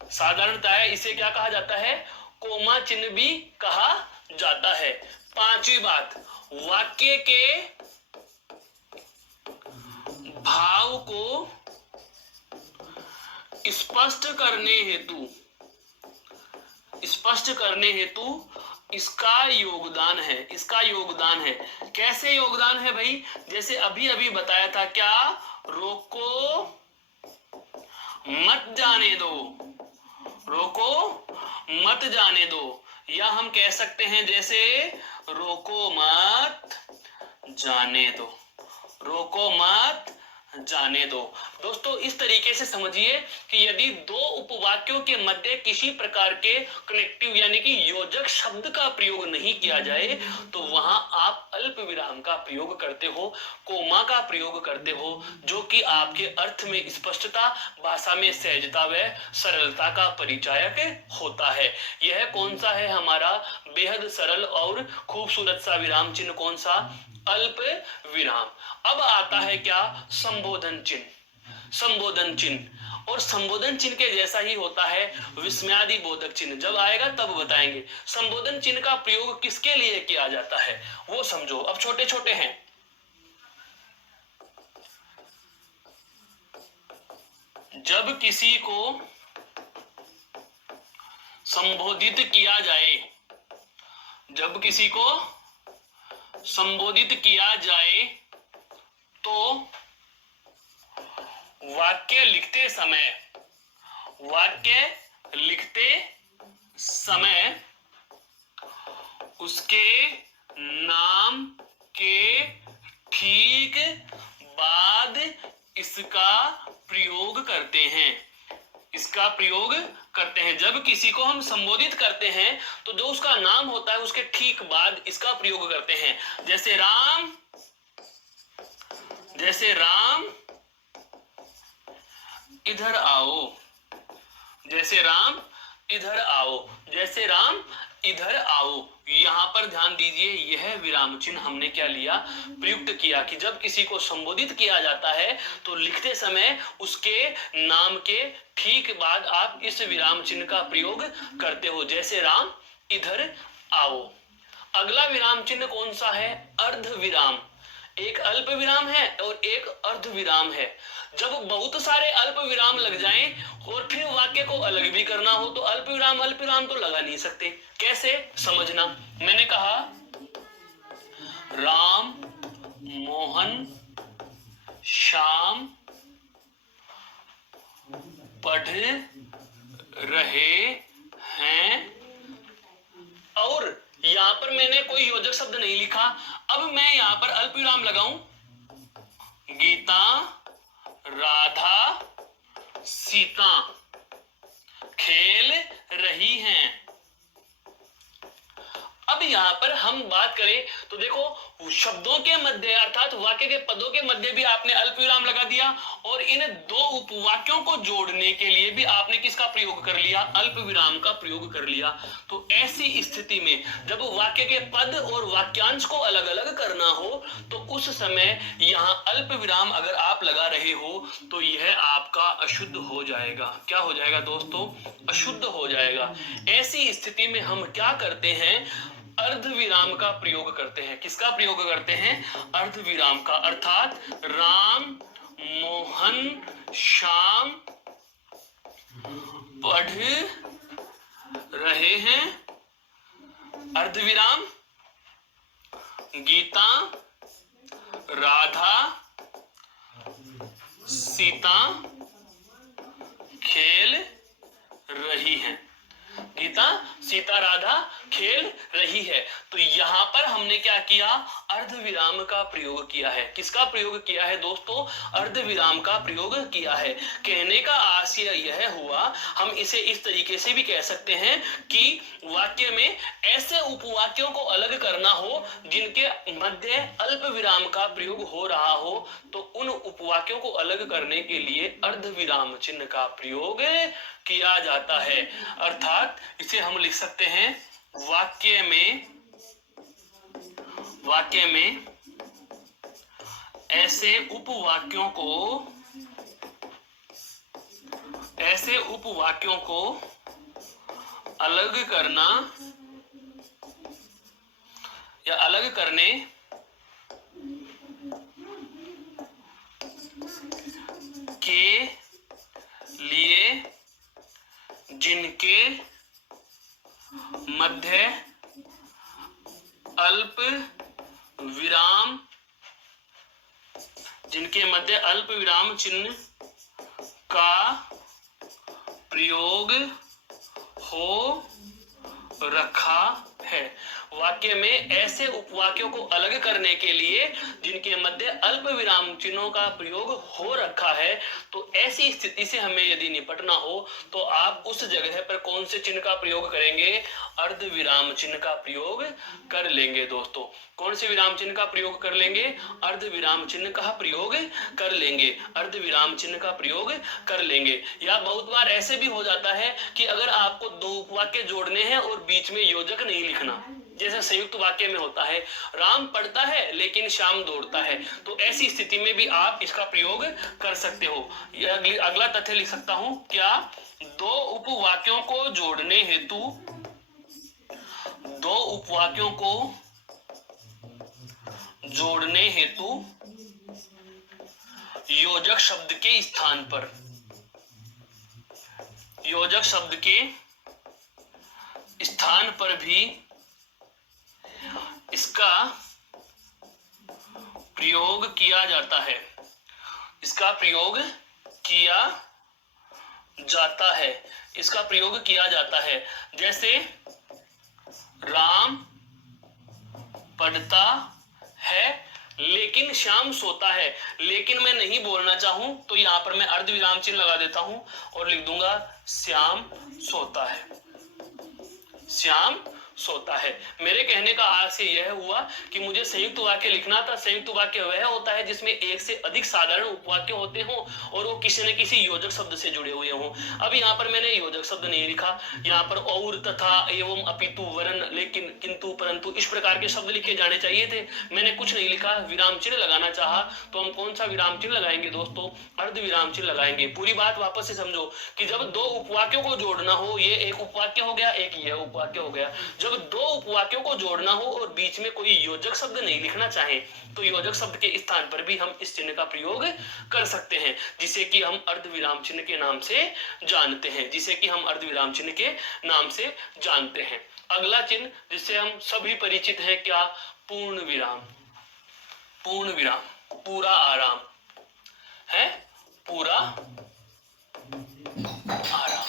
साधारणतः इसे क्या कहा जाता है? कोमा चिन्ह भी कहा जाता है। 5वीं बात, वाक्य के भाव को स्पष्ट करने हेतु इसका योगदान है। कैसे योगदान है भाई? जैसे अभी अभी बताया था, क्या? रोको मत जाने दो, या हम कह सकते हैं जैसे रोको मत जाने दो। दोस्तों इस तरीके से समझिए कि यदि 2 उपवाक्यों के मध्य किसी प्रकार के कनेक्टिव यानी कि योजक शब्द का प्रयोग नहीं किया जाए तो वहां आप अल्प विराम का प्रयोग करते हो, कोमा का प्रयोग करते हो, जो कि आपके अर्थ में स्पष्टता, भाषा में सहजता व सरलता का परिचायक होता है। यह कौन सा है हमारा बेहद सरल और खूबसूरत सा विराम चिन्ह? कौन सा? अल्प विराम। अब आता है क्या? संबोधन चिन्ह। और संबोधन चिन्ह के जैसा ही होता है विस्मयादि बोधक चिन्ह। जब आएगा तब बताएंगे। संबोधन चिन्ह का प्रयोग किसके लिए किया जाता है वो समझो। अब छोटे छोटे हैं। जब किसी को संबोधित किया जाए तो वाक्य लिखते समय उसके नाम के ठीक बाद इसका प्रयोग करते हैं। जब किसी को हम संबोधित करते हैं तो जो उसका नाम होता है उसके ठीक बाद इसका प्रयोग करते हैं। जैसे राम इधर आओ। यहां पर ध्यान दीजिए, यह विराम चिन्ह हमने क्या लिया? प्रयुक्त किया कि जब किसी को संबोधित किया जाता है तो लिखते समय उसके नाम के ठीक बाद आप इस विराम चिन्ह का प्रयोग करते हो। जैसे राम इधर आओ। अगला विराम चिन्ह कौन सा है? अर्ध विराम। एक अल्प विराम है और एक अर्ध विराम है। जब बहुत सारे अल्प विराम लग जाएं और फिर वाक्य को अलग भी करना हो तो अल्प विराम तो लगा नहीं सकते। कैसे समझना? मैंने कहा राम मोहन श्याम पढ़ रहे हैं और यहां पर मैंने कोई योजक शब्द नहीं लिखा। अब मैं यहां पर अल्प विराम लगाऊं, गीता राधा सीता खेल रही हैं। अब यहाँ पर हम बात करें तो देखो शब्दों के मध्य अर्थात वाक्य के पदों के मध्य भी आपने अल्प विराम लगा दिया और इन दो उपवाक्यों को जोड़ने के लिए भी आपने किसका प्रयोग कर लिया, अल्प विराम का प्रयोग कर लिया। तो ऐसी स्थिति में जब वाक्य के पद और वाक्यांश को अलग अलग करना हो तो उस समय यहाँ अल्प विराम अगर आप लगा रहे हो तो यह आपका अशुद्ध हो जाएगा। क्या हो जाएगा दोस्तों, अशुद्ध हो जाएगा। ऐसी स्थिति में हम क्या करते हैं, अर्ध विराम का प्रयोग करते हैं। किसका प्रयोग करते हैं, अर्ध विराम का, अर्थात राम मोहन श्याम पढ़ रहे हैं, अर्ध विराम, गीता राधा सीता खेल रही हैं, गीता सीता राधा खेल रही है। तो यहां पर हमने क्या किया, अर्ध विराम का प्रयोग किया है। किसका प्रयोग किया है दोस्तों, अर्ध विराम का प्रयोग किया है। कहने का आशय यह हुआ, हम इसे इस तरीके से भी कह सकते हैं कि वाक्य में ऐसे उपवाक्यों को अलग करना हो जिनके मध्य अल्प विराम का प्रयोग हो रहा हो, तो उन उपवाक्यों को अलग करने के लिए अर्ध विराम चिन्ह का प्रयोग किया जाता है। अर्थात इसे हम लिख सकते हैं, वाक्य में ऐसे उपवाक्यों को अलग करना या अलग करने के लिए जिनके मध्य अल्प विराम चिन्ह का प्रयोग हो रखा है। वाक्य में ऐसे उपवाक्यों को अलग करने के लिए जिनके मध्य अल्प विराम चिन्हों का प्रयोग हो रखा है, तो ऐसी स्थिति से हमें यदि निपटना हो तो आप उस जगह पर कौन से चिन्ह का प्रयोग करेंगे, अर्ध विराम चिन्ह का प्रयोग कर लेंगे। दोस्तों कौन से विराम चिन्ह का प्रयोग कर लेंगे, अर्ध विराम चिन्ह का प्रयोग कर लेंगे, अर्ध विराम चिन्ह का प्रयोग कर लेंगे। या बहुत बार ऐसे भी हो जाता है कि अगर आपको दो उपवाक्य जोड़ने हैं और बीच में योजक नहीं लिखना, जैसे संयुक्त वाक्य में होता है, राम पढ़ता है लेकिन श्याम दौड़ता है, तो ऐसी स्थिति में भी आप इसका प्रयोग कर सकते हो। अगला तथ्य लिख सकता हूं, क्या दो उपवाक्यों को जोड़ने हेतु योजक शब्द के स्थान पर भी इसका प्रयोग किया जाता है, इसका प्रयोग किया जाता है। जैसे राम पढ़ता है लेकिन श्याम सोता है, लेकिन मैं नहीं बोलना चाहूं तो यहां पर मैं अर्ध विराम चिन्ह लगा देता हूं और लिख दूंगा श्याम सोता है, श्याम सोता है। मेरे कहने का आशय यह हुआ कि मुझे संयुक्त वाक्य लिखना था। संयुक्त वाक्य वह होता है जिसमें एक से अधिक साधारण उपवाक्य होते हों और वो किसी न किसी योजक शब्द से जुड़े हुए हों। अब यहाँ पर मैंने योजक शब्द नहीं लिखा, यहाँ पर और, तथा, एवं, अपितु, वरन, लेकिन, किंतु, परंतु इस प्रकार के शब्द लिखे जाने चाहिए थे, मैंने कुछ नहीं लिखा। विराम चिन्ह लगाना चाहा तो हम कौन सा विराम चिन्ह लगाएंगे दोस्तों, अर्ध विराम चिन्ह लगाएंगे। पूरी बात वापस से समझो कि जब दो उपवाक्यों को जोड़ना हो, ये एक उपवाक्य हो गया, एक यह उपवाक्य हो गया, जब दो उपवाक्यों को जोड़ना हो और बीच में कोई योजक शब्द नहीं लिखना चाहे तो योजक शब्द के स्थान पर भी हम इस चिन्ह का प्रयोग कर सकते हैं, जिसे कि हम अर्ध विराम चिन्ह के नाम से जानते हैं। अगला चिन्ह जिससे हम सभी परिचित हैं, क्या, पूर्ण विराम। पूर्ण विराम, पूरा आराम है, पूरा आराम।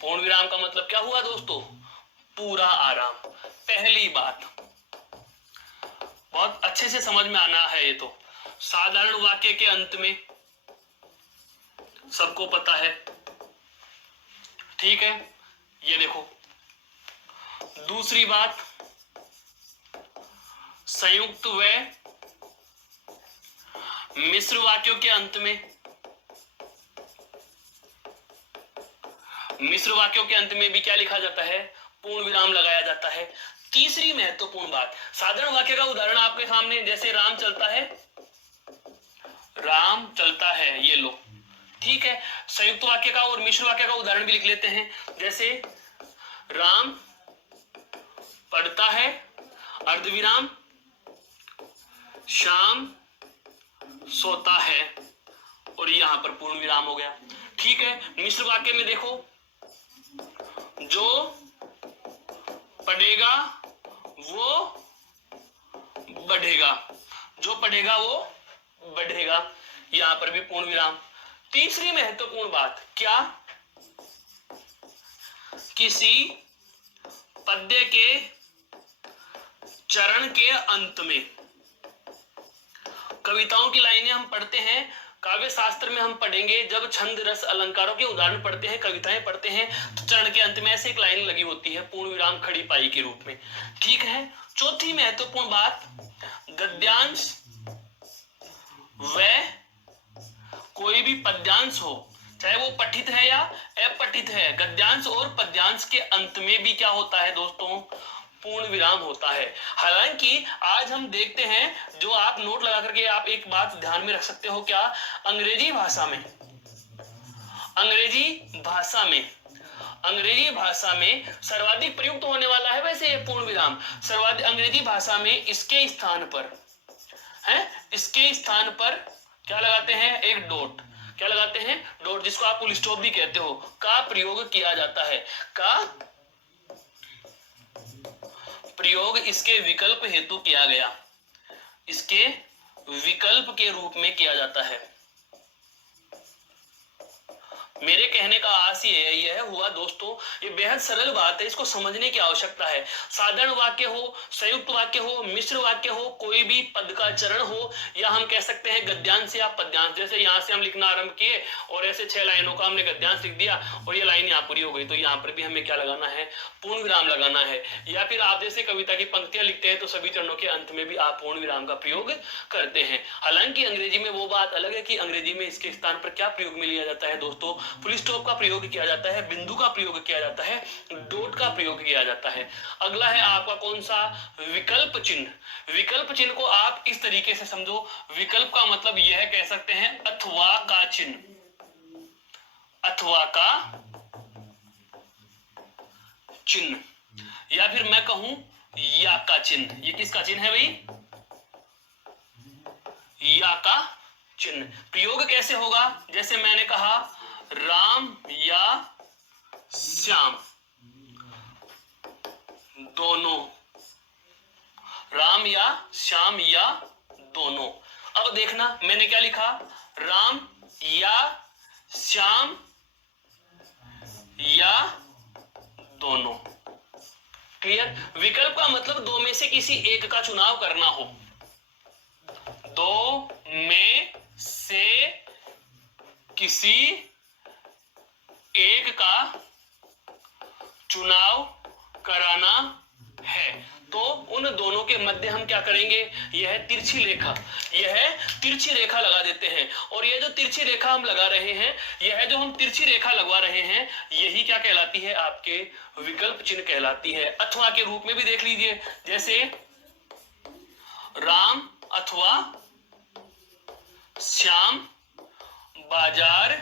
पूर्ण विराम का मतलब क्या हुआ दोस्तों, पूरा आराम। पहली बात बहुत अच्छे से समझ में आना है, ये तो साधारण वाक्य के अंत में सबको पता है, ठीक है। ये देखो दूसरी बात, संयुक्त व मिश्र वाक्यों के अंत में, मिश्र वाक्यों के अंत में भी क्या लिखा जाता है, पूर्ण विराम लगाया जाता है। तीसरी महत्वपूर्ण बात, साधारण वाक्य का उदाहरण आपके सामने, जैसे राम चलता है, राम चलता है, ये लो, ठीक है। संयुक्त वाक्य का और मिश्र वाक्य का उदाहरण भी लिख लेते हैं, जैसे राम पढ़ता है, अर्धविराम, श्याम सोता है, और यहां पर पूर्ण विराम हो गया, ठीक है। मिश्र वाक्य में देखो, जो पढ़ेगा वो बढ़ेगा, जो पढ़ेगा वो बढ़ेगा, यहां पर भी पूर्ण विराम। तीसरी महत्वपूर्ण बात क्या, किसी पद्य के चरण के अंत में, कविताओं की लाइनें हम पढ़ते हैं, काव्य शास्त्र में हम पढ़ेंगे, जब छंद रस अलंकारों के उदाहरण पढ़ते हैं, कविताएं पढ़ते हैं, तो चरण के अंत में ऐसे एक लाइन लगी होती है पूर्ण विराम खड़ी पाई के रूप में, ठीक है। चौथी महत्वपूर्ण बात, गद्यांश व कोई भी पद्यांश हो, चाहे वो पठित है या अपठित है, गद्यांश और पद्यांश के अंत में भी क्या होता है दोस्तों, पूर्ण विराम होता है। हालांकि आज हम देखते हैं, जो आप नोट लगा करके आप एक बात ध्यान में रख सकते हो, क्या, अंग्रेजी भाषा में, अंग्रेजी भाषा में, अंग्रेजी भाषा में सर्वाधिक प्रयुक्त होने वाला है वैसे ये पूर्ण विराम, सर्वाधिक अंग्रेजी भाषा में इसके स्थान पर है, इसके स्थान पर क्या लगाते हैं, एक डॉट, क्या लगाते हैं, डॉट, जिसको आप फुल स्टॉप भी कहते हो, का प्रयोग किया जाता है, का प्रयोग इसके विकल्प हेतु किया गया, इसके विकल्प के रूप में किया जाता है। मेरे कहने का आशय यह हुआ दोस्तों, ये बेहद सरल बात है, इसको समझने की आवश्यकता है। साधारण वाक्य हो, संयुक्त वाक्य हो, मिश्र वाक्य हो, कोई भी पद का चरण हो, या हम कह सकते हैं गद्यांश या पद्यांश, जैसे यहाँ से हम लिखना आरंभ किए और ऐसे 6 लाइनों का हमने गद्यांश लिख दिया और ये लाइन यहाँ पूरी हो गई, तो यहाँ पर भी हमें क्या लगाना है, पूर्ण विराम लगाना है। या फिर आप जैसे कविता की पंक्तियां लिखते हैं तो सभी चरणों के अंत में भी आप पूर्ण विराम का प्रयोग करते हैं। हालांकि अंग्रेजी में वो बात अलग है कि अंग्रेजी में इसके स्थान पर क्या प्रयोग में लिया जाता है दोस्तों, फुल स्टॉप का प्रयोग किया जाता है, बिंदु का प्रयोग किया जाता है, डॉट का प्रयोग किया जाता है। अगला है आपका कौन सा, विकल्प चिन्ह। विकल्प चिन्ह को आप इस तरीके से समझो, विकल्प का मतलब यह कह सकते हैं अथवा का चिन्ह, अथवा का चिन्ह, या फिर मैं कहूं या का चिन्ह। ये किसका चिन्ह है भाई, या का चिन्ह। प्रयोग कैसे होगा, जैसे मैंने कहा राम या श्याम दोनों, राम या श्याम या दोनों। अब देखना मैंने क्या लिखा, राम या श्याम या दोनों, क्लियर। विकल्प का मतलब दो में से किसी एक का चुनाव करना हो, दो में से किसी एक का चुनाव कराना है, तो उन दोनों के मध्य हम क्या करेंगे, यह तिरछी रेखा, यह तिरछी रेखा लगा देते हैं। और यह जो तिरछी रेखा हम लगा रहे हैं, यह जो हम तिरछी रेखा लगवा रहे हैं, यही क्या कहलाती है, आपके विकल्प चिन्ह कहलाती है। अथवा के रूप में भी देख लीजिए, जैसे राम अथवा श्याम बाजार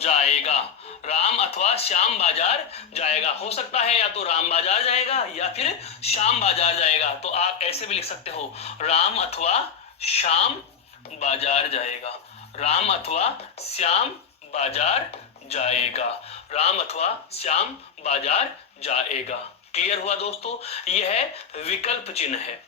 जाएगा, राम अथवा श्याम बाजार जाएगा। हो सकता है या तो राम बाजार जाएगा या फिर श्याम बाजार जाएगा, तो आप ऐसे भी लिख सकते हो, राम अथवा श्याम बाजार जाएगा, राम अथवा श्याम बाजार जाएगा, राम अथवा श्याम बाजार जाएगा। क्लियर हुआ दोस्तों, यह विकल्प चिन्ह है।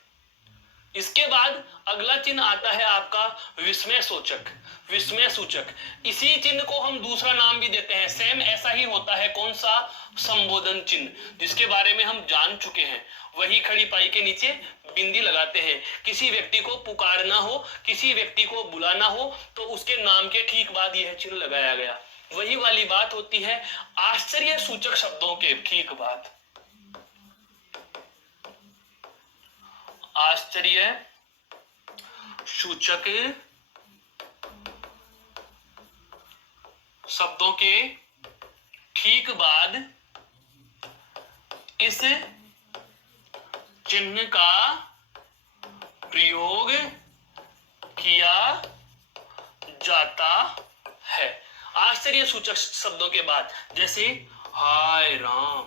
इसके बाद अगला चिन्ह आता है आपका विस्मय सूचक, विस्मय सूचक। इसी चिन्ह को हम दूसरा नाम भी देते हैं, सेम ऐसा ही होता है, कौन सा, संबोधन चिन्ह, जिसके बारे में हम जान चुके हैं। वही खड़ी पाई के नीचे बिंदी लगाते हैं, किसी व्यक्ति को पुकारना हो, किसी व्यक्ति को बुलाना हो, तो उसके नाम के ठीक बाद यह चिन्ह लगाया गया। वही वाली बात होती है आश्चर्य सूचक शब्दों के ठीक बाद, आश्चर्य सूचक शब्दों के ठीक बाद इस चिन्ह का प्रयोग किया जाता है। आश्चर्य सूचक शब्दों के बाद, जैसे हाय राम,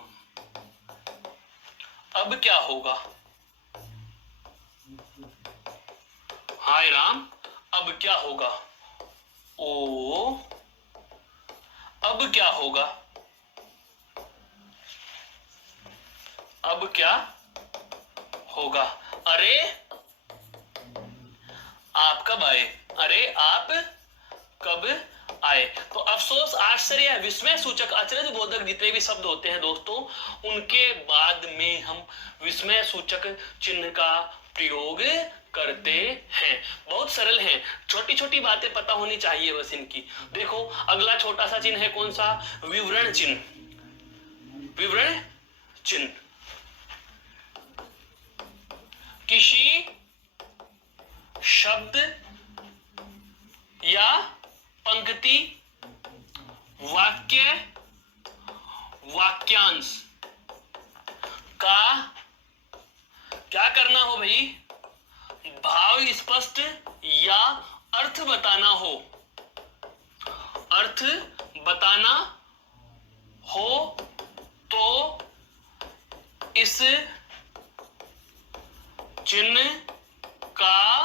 अब क्या होगा? हाय राम, अब क्या होगा? ओ, अब क्या होगा? अब क्या होगा? अरे आप कब आए? अरे आप कब आए? तो अफसोस, आश्चर्य, विस्मय सूचक, अचरज बोधक जितने भी शब्द होते हैं दोस्तों, उनके बाद में हम विस्मय सूचक चिन्ह का प्रयोग करते हैं। बहुत सरल है, छोटी छोटी बातें पता होनी चाहिए बस इनकी। देखो अगला छोटा सा चिन्ह है कौन सा? विवरण चिन्ह। विवरण चिन्ह किसी शब्द या पंक्ति, वाक्य, वाक्यांश का क्या करना हो भाई? भाव स्पष्ट या अर्थ बताना हो। अर्थ बताना हो तो इस चिन्ह का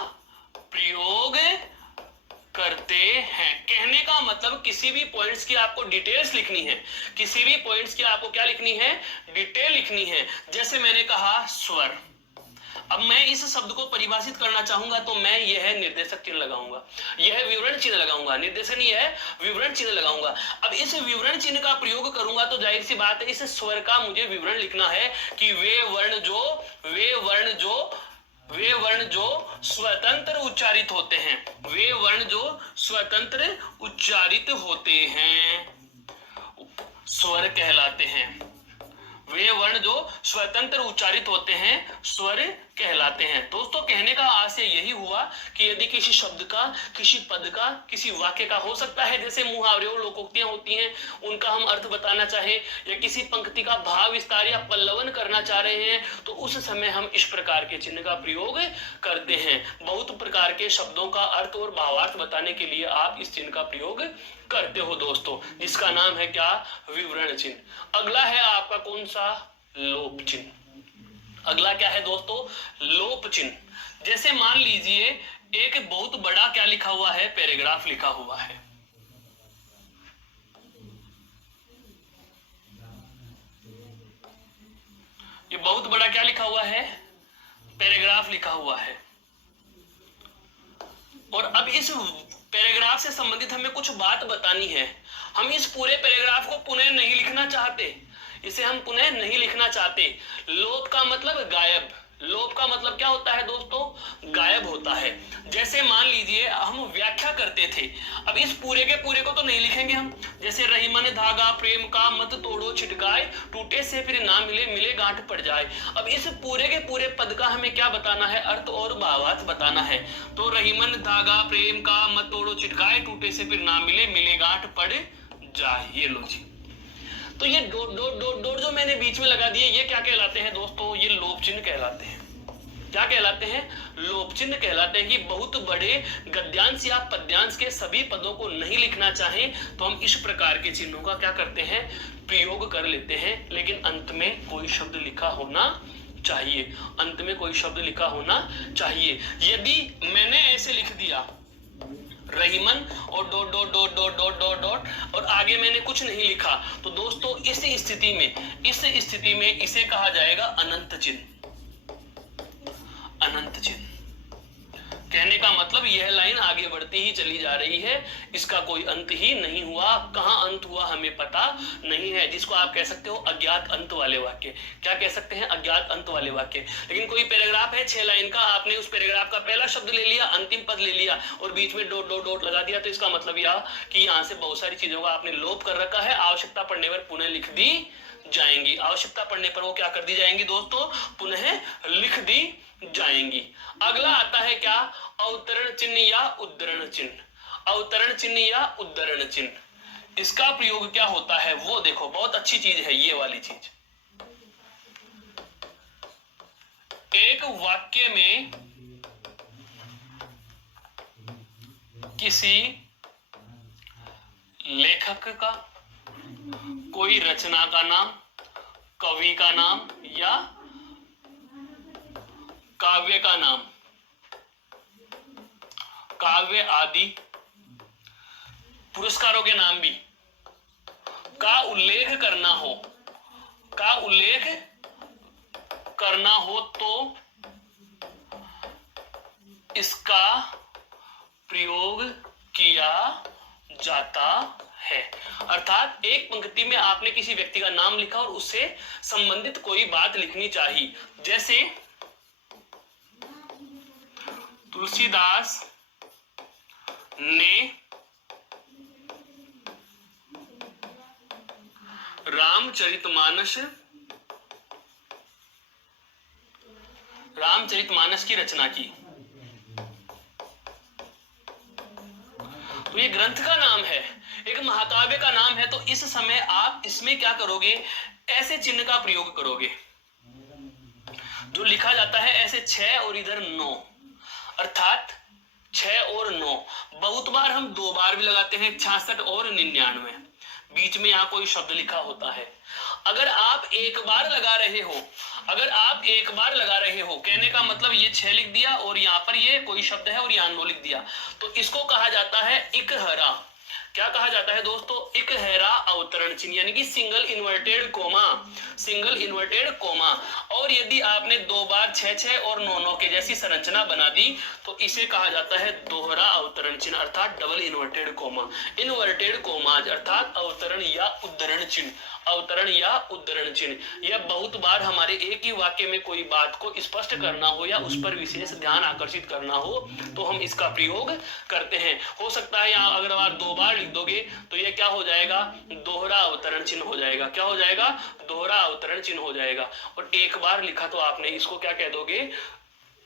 प्रयोग करते हैं। कहने का मतलब किसी भी पॉइंट्स की आपको डिटेल्स लिखनी है, किसी भी पॉइंट्स की आपको क्या लिखनी है? डिटेल लिखनी है। जैसे मैंने कहा स्वर, अब मैं इस शब्द को परिभाषित करना चाहूंगा तो मैं यह निर्देशक चिन्ह लगाऊंगा, यह विवरण चिन्ह लगाऊंगा, निर्देशक नहीं है, विवरण चिन्ह लगाऊंगा। अब इस विवरण चिन्ह का प्रयोग करूंगा तो जाहिर सी बात है इस स्वर का मुझे विवरण लिखना है कि वे वर्ण जो स्वतंत्र उच्चारित होते हैं, वे वर्ण जो स्वतंत्र उच्चारित होते हैं स्वर कहलाते हैं। वे वर्ण जो स्वतंत्र उच्चारित होते हैं स्वर कहलाते हैं। दोस्तों कहने का आशय यही हुआ कि यदि किसी शब्द का, किसी पद का, किसी वाक्य का, हो सकता है जैसे मुहावरे और लोकोक्तियां होती हैं उनका हम अर्थ बताना चाहें, या किसी पंक्ति का भाव विस्तार या पल्लवन करना चाह रहे हैं, तो उस समय हम इस प्रकार के चिन्ह का प्रयोग करते हैं। बहुत प्रकार के शब्दों का अर्थ और भावार्थ बताने के लिए आप इस चिन्ह का प्रयोग करते हो दोस्तों, जिसका नाम है क्या? विवरण चिन्ह। अगला है आपका कौन सा? लोप चिन्ह। अगला क्या है दोस्तों? लोप चिन्ह। जैसे मान लीजिए एक बहुत बड़ा क्या लिखा हुआ है? पैराग्राफ लिखा हुआ है। ये बहुत बड़ा क्या लिखा हुआ है? पैराग्राफ लिखा हुआ है। और अब इस पैराग्राफ से संबंधित हमें कुछ बात बतानी है। हम इस पूरे पैराग्राफ को पुनः नहीं लिखना चाहते, इसे हम पुनः नहीं लिखना चाहते। लोप का मतलब गायब। लोप का मतलब क्या होता है दोस्तों? गायब होता है। जैसे मान लीजिए हम व्याख्या करते थे, अब इस पूरे के पूरे को तो नहीं लिखेंगे हम। जैसे रहीमन धागा प्रेम का मत तोड़ो छिटकाए, टूटे से फिर ना मिले मिले गांठ पड़ जाए। अब इस पूरे के पूरे पद का हमें क्या बताना है? अर्थ और भावार्थ बताना है। तो रहीमन धागा प्रेम का मत तोड़ो छिटकाए, टूटे से फिर ना मिले मिले गांठ पड़ जाए। ये लो जी। तो ये डोर जो मैंने बीच में लगा दिए, ये क्या कहलाते हैं दोस्तों? ये लोप चिन्ह कहलाते हैं। क्या कहलाते हैं? लोप चिन्ह कहलाते हैं। कि बहुत बड़े गद्यांश या पद्यांश के सभी पदों को नहीं लिखना चाहें तो हम इस प्रकार के चिन्हों का क्या करते हैं? प्रयोग कर लेते हैं। लेकिन अंत में कोई शब्द लिखा होना चाहिए, अंत में कोई शब्द लिखा होना चाहिए। यदि मैंने ऐसे लिख दिया रहीमन और dot dot dot dot dot dot dot और आगे मैंने कुछ नहीं लिखा, तो दोस्तों इस स्थिति में इसे कहा जाएगा अनंत चिन्ह। अनंत चिन्ह कहने का मतलब यह लाइन आगे बढ़ती ही चली जा रही है, इसका कोई अंत ही नहीं हुआ। कहां अंत हुआ हमें पता नहीं है, जिसको आप कह सकते हो अज्ञात अंत वाले वाक्य। क्या कह सकते हैं? अज्ञात अंत वाले वाक्य। लेकिन कोई पैराग्राफ है 6 लाइन का, आपने उस पैराग्राफ का पहला शब्द ले लिया, अंतिम पद ले लिया और बीच में डॉट डॉट डॉट लगा दिया, तो इसका मतलब यह कि यहाँ से बहुत सारी चीजों का आपने लोप कर रखा है, आवश्यकता पड़ने पर पुनः लिख दी जाएंगी। आवश्यकता पड़ने पर वो क्या कर दी जाएंगी दोस्तों, पुनः लिख दी जाएंगी। अगला आता है क्या, अवतरण चिन्ह या उद्धरण चिन्ह। अवतरण चिन्ह या उद्धरण चिन्ह, इसका प्रयोग क्या होता है वो देखो, बहुत अच्छी चीज है ये वाली चीज। एक वाक्य में किसी लेखक का, कोई रचना का नाम, कवि का नाम या काव्य का नाम, काव्य आदि पुरस्कारों के नाम भी का उल्लेख करना हो, का उल्लेख करना हो तो इसका प्रयोग किया जाता है। अर्थात एक पंक्ति में आपने किसी व्यक्ति का नाम लिखा और उससे संबंधित कोई बात लिखनी चाहिए। जैसे तुलसीदास ने रामचरितमानस की रचना की, तो ये ग्रंथ का नाम है, एक महाकाव्य का नाम है। तो इस समय आप इसमें क्या करोगे, ऐसे चिन्ह का प्रयोग करोगे। जो लिखा जाता है ऐसे 6 और इधर 9, अर्थात 6 और 9। बहुत बार हम 2 बार भी लगाते हैं, 66 और 99, बीच में यहाँ कोई शब्द लिखा होता है। अगर आप एक बार लगा रहे हो, अगर आप एक बार लगा रहे हो, कहने का मतलब ये 6 लिख दिया और यहाँ पर ये कोई शब्द है और यहाँ 9 लिख दिया, तो इसको कहा जाता है इकहरा। क्या कहा जाता है दोस्तों, इकहरा अवतरण चिन्ह, यानी कि single inverted coma, single inverted coma. और यदि आपने 2 बार 6-6 और 9-9 के जैसी संरचना बना दी तो इसे कहा जाता है दोहरा अवतरण चिन्ह, अर्थात double inverted coma. Inverted commas अर्थात अवतरण या उद्धरण चिन्ह, अवतरण या उद्धरण चिन्ह। यह बहुत बार हमारे एक ही वाक्य में कोई बात को स्पष्ट करना हो या उस पर विशेष ध्यान आकर्षित करना हो तो हम इसका प्रयोग करते हैं। हो सकता है यहाँ अगर आप 2 बार लिख दोगे तो यह क्या हो जाएगा, दोहरा अवतरण चिन्ह हो जाएगा। क्या हो जाएगा, दोहरा अवतरण चिन्ह हो जाएगा। और एक बार लिखा तो आपने इसको क्या कह दोगे,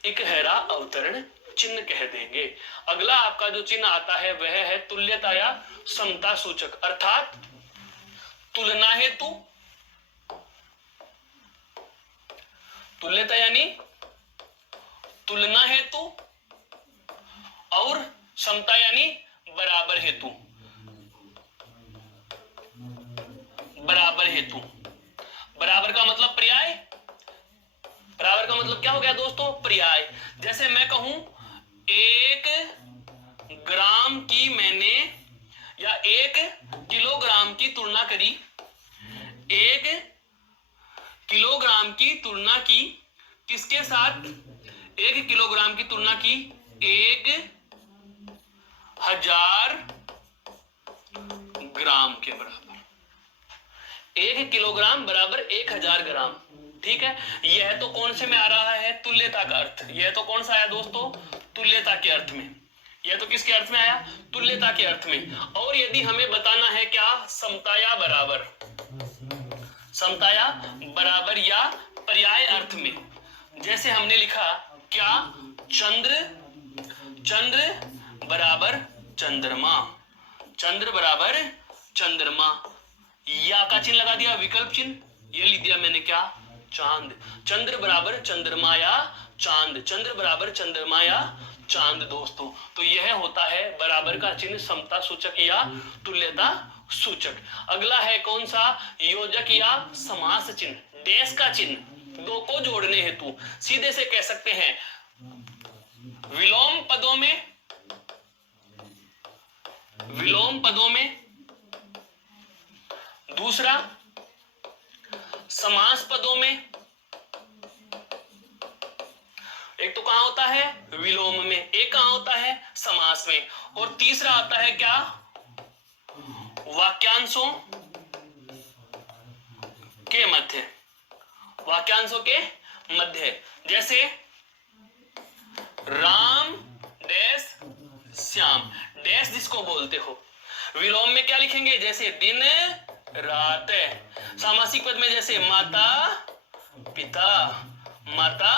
इकहरा अवतरण चिन्ह कह देंगे। अगला आपका जो चिन्ह आता है वह है तुल्यता या समता सूचक, अर्थात तुलना हेतु, तुल्यता यानी तुलना हेतु और समता यानी बराबर हेतु, बराबर हेतु। बराबर का मतलब पर्याय, बराबर का मतलब क्या हो गया दोस्तों, पर्याय। जैसे मैं कहूं 1 ग्राम की मैंने या 1 किलोग्राम की तुलना करी, 1 किलोग्राम की तुलना की किसके साथ, 1 किलोग्राम की तुलना की 1000 ग्राम के बराबर। 1 किलोग्राम बराबर 1000 ग्राम, ठीक है। यह तो कौन से में आ रहा है, तुल्यता का अर्थ। यह तो कौन सा आया दोस्तों, तुल्यता के अर्थ में। यह तो किसके अर्थ में आया, तुल्यता के अर्थ में। और यदि हमें बताना है क्या, समता या बराबर, समता या बराबर या पर्याय अर्थ में, जैसे हमने लिखा क्या, चंद्र, चंद्र बराबर चंद्रमा, चंद्र बराबर चंद्रमा। या का चिन्ह लगा दिया, विकल्प चिन्ह, ये लिख दिया मैंने क्या, चांद। चंद्र बराबर चंद्रमा या चांद, चंद्र बराबर चंद्रमा या चांद दोस्तों। तो यह होता है बराबर का चिन्ह, समता सूचक या तुल्यता सूचक। अगला है कौन सा, योजक या समास चिन्ह, देश का चिन्ह 2 को जोड़ने हेतु। सीधे से कह सकते हैं विलोम पदों में, विलोम पदों में, दूसरा समास पदों में। एक तो कहां होता है, विलोम में, एक कहां होता है, समास में, और तीसरा आता है क्या, वाक्यांशों के मध्य, वाक्यांशों के मध्य। जैसे राम डैश श्याम, डैश जिसको बोलते हो, विलोम में क्या लिखेंगे, जैसे दिन रात। सामासिक पद में जैसे माता पिता, माता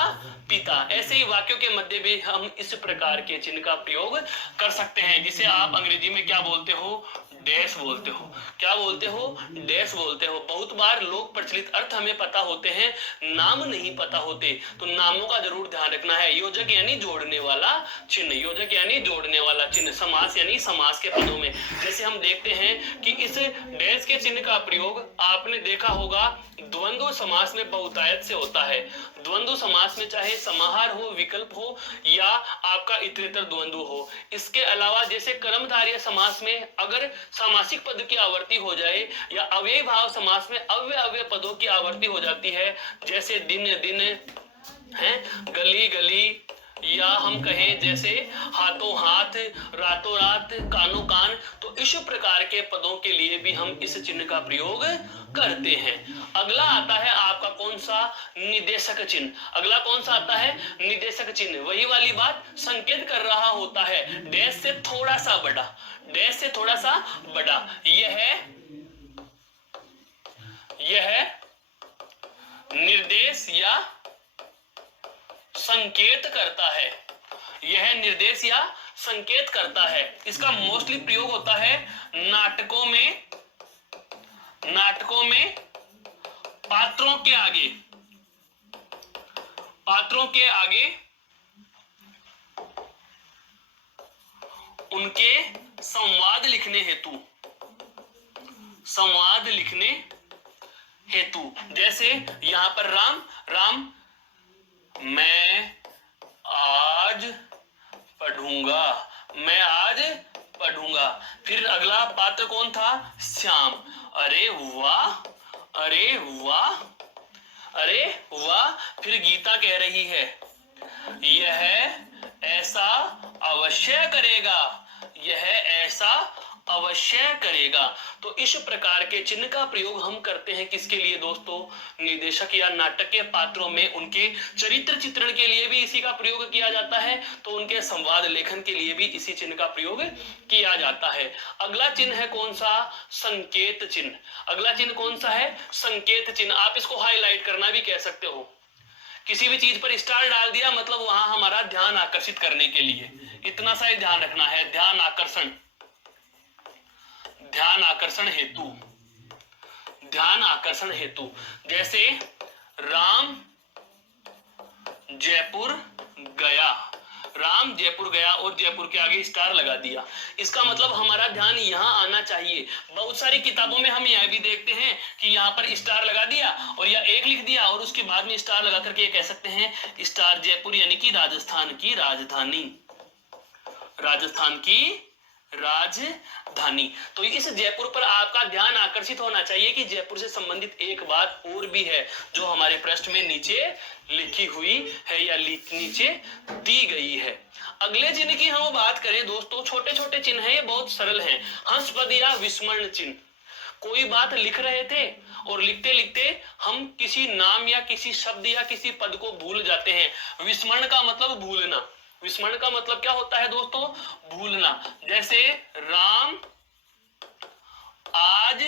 पिता, ऐसे ही वाक्यों के मध्य भी हम इस प्रकार के चिन्ह का प्रयोग कर सकते हैं, जिसे आप अंग्रेजी में क्या बोलते हो, डैश बोलते हो। क्या बोलते हो, डैश बोलते हो। बहुत बार लोक प्रचलित अर्थ हमें पता होते हैं, नाम नहीं पता होते, तो नामों का जरूर ध्यान रखना है। योजक यानी जोड़ने वाला चिन्ह, योजक यानी जोड़ने वाला चिन्ह। समास यानी समास के पदों में जैसे हम देखते हैं कि इस डैश के चिन्ह का प्रयोग आपने देखा होगा द्वंद्व समास में बहुतायत से होता है। द्वंद्व समास में चाहे समाहार हो, विकल्प हो या आपका इतरेतर द्वंद्व हो। इसके अलावा जैसे कर्मधारय समास में अगर सामासिक पद की आवर्ती हो जाए या अव्ययी भाव समास में अव्यय अव्यय पदों की आवर्ती हो जाती है, जैसे दिन दिन है, गली गली, या हम कहें जैसे हाथों हाथ, रातों रात, कानों कान, तो इस प्रकार के पदों के लिए भी हम इस चिन्ह का प्रयोग करते हैं। अगला आता है आपका कौन सा, निदेशक चिन्ह। अगला कौन सा आता है, निदेशक चिन्ह। वही वाली बात, संकेत कर रहा होता है डैश से थोड़ा सा बड़ा, डैश से थोड़ा सा बड़ा। यह निर्देश या संकेत करता है, यह निर्देश या संकेत करता है। इसका मोस्टली प्रयोग होता है नाटकों में पात्रों के आगे, पात्रों के आगे उनके संवाद लिखने हेतु, संवाद लिखने हेतु। जैसे यहां पर राम, राम मैं आज पढ़ूंगा, मैं आज पढ़ूंगा। फिर अगला पात्र कौन था, श्याम। अरे वाह, अरे वाह, अरे वाह। फिर गीता कह रही है यह ऐसा अवश्य करेगा, यह ऐसा अवश्य करेगा। तो इस प्रकार के चिन्ह का प्रयोग हम करते हैं किसके लिए दोस्तों, निर्देशक या नाटक के पात्रों में उनके चरित्र चित्रण के लिए भी इसी का प्रयोग किया जाता है, तो उनके संवाद लेखन के लिए भी इसी चिन्ह का प्रयोग किया जाता है। अगला चिन्ह है कौन सा, संकेत चिन्ह। अगला चिन्ह कौन सा है, संकेत चिन्ह। आप इसको हाईलाइट करना भी कह सकते हो। किसी भी चीज पर स्टार डाल दिया मतलब वहां हमारा ध्यान आकर्षित करने के लिए, इतना सा ही ध्यान रखना है। ध्यान आकर्षण, ध्यान आकर्षण हेतु, ध्यान आकर्षण हेतु। जैसे राम जयपुर गया, राम जयपुर गया और जयपुर के आगे स्टार लगा दिया। इसका मतलब हमारा ध्यान यहाँ आना चाहिए। बहुत सारी किताबों में हम यह भी देखते हैं कि यहाँ पर स्टार लगा दिया और या एक लिख दिया और उसके बाद में स्टार लगा करके कह सकते हैं स्टार जयपुर यानी कि राजस्थान की राजधानी, राजस्थान की राजधानी। तो इस जयपुर पर आपका ध्यान आकर्षित होना चाहिए कि जयपुर से संबंधित एक बात और भी है जो हमारे पृष्ठ में नीचे लिखी हुई है या नीचे दी गई है। अगले चिन्ह की हम बात करें दोस्तों, छोटे छोटे चिन्ह हैं, ये बहुत सरल हैं। हंसपद या विस्मरण चिन्ह। कोई बात लिख रहे थे और लिखते लिखते हम किसी नाम या किसी शब्द या किसी पद को भूल जाते हैं। विस्मरण का मतलब भूलना, विस्मरण का मतलब क्या होता है दोस्तों, भूलना। जैसे राम आज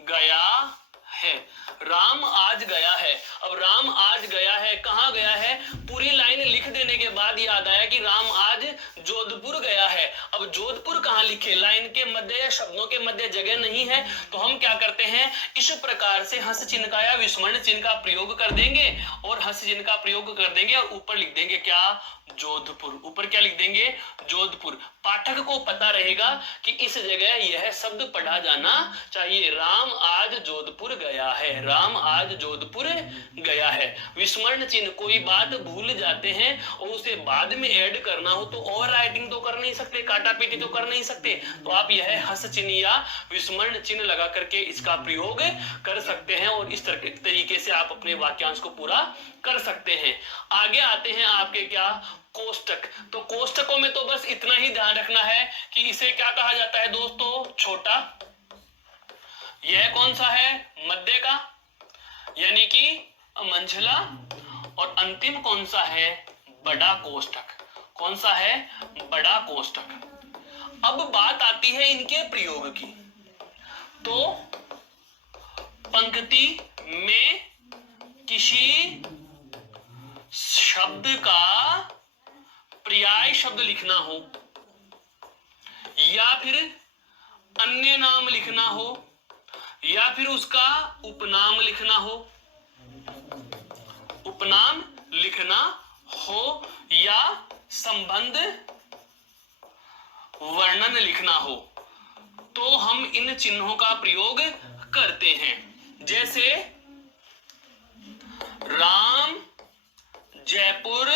गया है, राम आज गया है। अब राम आज गया है, कहां गया है, पूरी लाइन लिख देने के बाद याद आया कि राम आज जोधपुर गया है। अब जोधपुर कहां लिखे, लाइन के मध्य या शब्दों के मध्य जगह नहीं है, तो हम क्या करते हैं, इस प्रकार से हंस चिन्ह का या विस्मरण चिन्ह का प्रयोग कर देंगे और हंस चिन्ह का प्रयोग कर देंगे और ऊपर लिख देंगे क्या, जोधपुर। ऊपर क्या लिख देंगे, जोधपुर। पाठक को पता रहेगा कि इस जगह यह शब्द पढ़ा जाना चाहिए, राम आज जोधपुर गया है, राम आज जोधपुर गया है। विस्मरण चिन्ह, कोई बात भूल जाते हैं और उसे बाद में ऐड करना हो तो ओवर राइटिंग तो कर नहीं सकते, काटा पीटी तो कर नहीं सकते, तो आप यह हंस चिन्ह या विस्मरण चिन्ह लगा करके इसका प्रयोग कर सकते हैं और इस तरीके से आप अपने वाक्यांश को पूरा कर सकते हैं। आगे आते हैं आपके क्या, कोष्टक। तो कोष्टकों में तो बस इतना ही ध्यान रखना है कि इसे क्या कहा जाता है दोस्तों, छोटा। यह कौन सा है, मध्य का यानी कि मंझला, और अंतिम कौन सा है, बड़ा कोष्टक। कौन सा है, बड़ा कोष्टक। अब बात आती है इनके प्रयोग की। तो पंक्ति में किसी शब्द का पर्याय शब्द लिखना हो या फिर अन्य नाम लिखना हो या फिर उसका उपनाम लिखना हो, उपनाम लिखना हो या संबंध वर्णन लिखना हो, तो हम इन चिन्हों का प्रयोग करते हैं। जैसे राम जयपुर,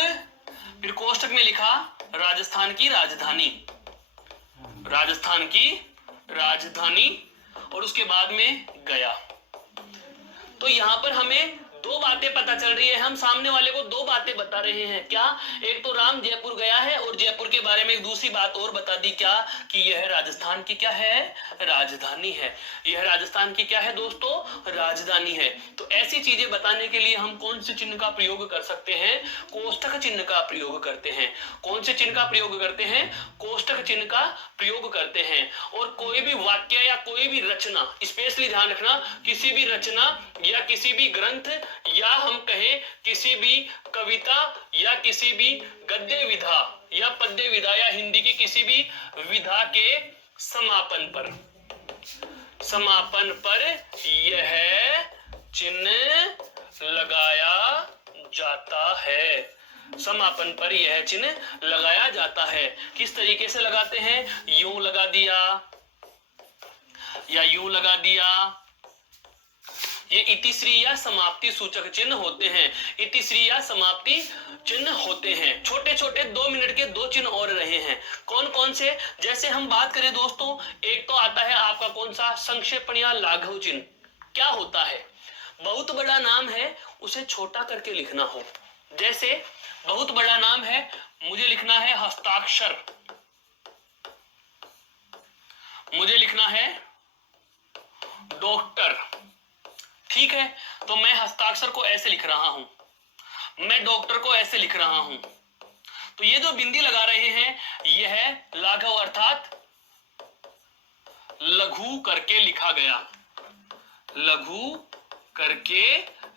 फिर कोष्टक में लिखा राजस्थान की राजधानी, राजस्थान की राजधानी, और उसके बाद में गया। तो यहां पर हमें दो बातें पता चल रही है, हम सामने वाले को दो बातें बता रहे हैं। क्या? एक तो राम जयपुर गया है और जयपुर के बारे में एक दूसरी बात और बता दी, क्या? कि यह राजस्थान की क्या है? राजधानी है। यह राजस्थान की क्या है दोस्तों? राजधानी है। तो ऐसी चीजें बताने के लिए हम कौन से चिन्ह का प्रयोग कर सकते हैं? कोष्टक चिन्ह का प्रयोग करते हैं। कौन से चिन्ह का प्रयोग करते हैं? कोष्टक चिन्ह का प्रयोग करते हैं। और कोई भी वाक्य या कोई भी रचना, स्पेशली ध्यान रखना, किसी भी रचना या किसी भी ग्रंथ या हम कहें किसी भी कविता या किसी भी गद्य विधा या पद्य विधा या हिंदी की किसी भी विधा के समापन पर यह चिन्ह लगाया जाता है। समापन पर यह चिन्ह लगाया जाता है। किस तरीके से लगाते हैं? यूं लगा दिया या यूं लगा दिया। ये इतिश्री या समाप्ति सूचक चिन्ह होते हैं। इतिश्री या समाप्ति चिन्ह होते हैं। छोटे छोटे 2 मिनट के 2 चिन्ह और रहे हैं। कौन कौन से? जैसे हम बात करें दोस्तों, एक तो आता है आपका कौन सा? संक्षेपण या लाघव चिन्ह। क्या होता है? बहुत बड़ा नाम है, उसे छोटा करके लिखना हो। जैसे बहुत बड़ा नाम है, मुझे लिखना है हस्ताक्षर, मुझे लिखना है डॉक्टर। ठीक है, तो मैं हस्ताक्षर को ऐसे लिख रहा हूं, मैं डॉक्टर को ऐसे लिख रहा हूं। तो ये जो बिंदी लगा रहे हैं यह लाघव अर्थात लघु करके लिखा गया, लघु करके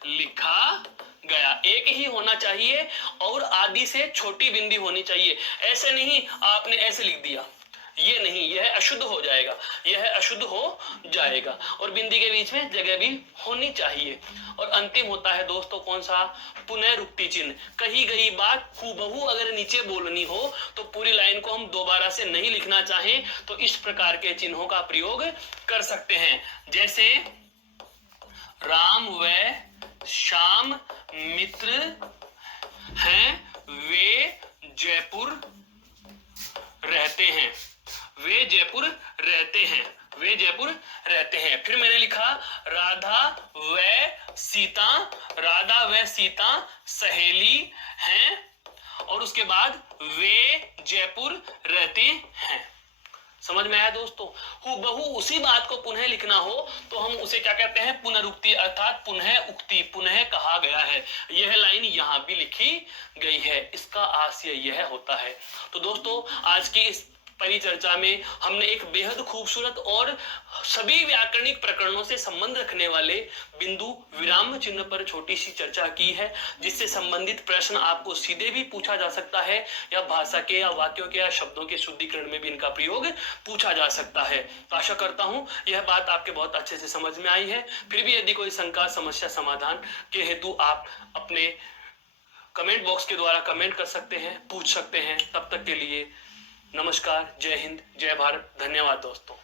लिखा गया। एक ही होना चाहिए और आदि से छोटी बिंदी होनी चाहिए। ऐसे नहीं आपने ऐसे लिख दिया, ये नहीं, यह अशुद्ध हो जाएगा, यह अशुद्ध हो जाएगा। और बिंदी के बीच में जगह भी होनी चाहिए। और अंतिम होता है दोस्तों कौन सा? पुनरुक्ति चिन्ह। कही गई बात हूबहू अगर नीचे बोलनी हो तो पूरी लाइन को हम दोबारा से नहीं लिखना चाहें तो इस प्रकार के चिन्हों का प्रयोग कर सकते हैं। जैसे राम व श्याम मित्र हैं, वे जयपुर रहते हैं, वे जयपुर रहते हैं, वे जयपुर रहते हैं। फिर मैंने लिखा राधा व सीता, राधा व सीता सहेली हैं, और उसके बाद वे जयपुर रहते हैं। समझ में आया दोस्तों? हूबहू उसी बात को पुनः लिखना हो तो हम उसे क्या कहते हैं? पुनरुक्ति अर्थात पुनः उक्ति, पुनः कहा गया है। यह लाइन यहां भी लिखी गई है, इसका आशय यह होता है। तो दोस्तों आज की इस परिचर्चा में हमने एक बेहद खूबसूरत और सभी व्याकरणिक प्रकरणों से संबंध रखने वाले बिंदु विराम चिन्ह पर छोटी सी चर्चा की है, जिससे संबंधित प्रश्न आपको सीधे भी पूछा जा सकता है या भाषा के या वाक्यों के या शब्दों के शुद्धिकरण में भी इनका प्रयोग पूछा जा सकता है। तो आशा करता हूं यह बात आपके बहुत अच्छे से समझ में आई है। फिर भी यदि कोई शंका समस्या समाधान के हेतु आप अपने कमेंट बॉक्स के द्वारा कमेंट कर सकते हैं, पूछ सकते हैं। तब तक के लिए नमस्कार, जय हिंद, जय भारत, धन्यवाद दोस्तों।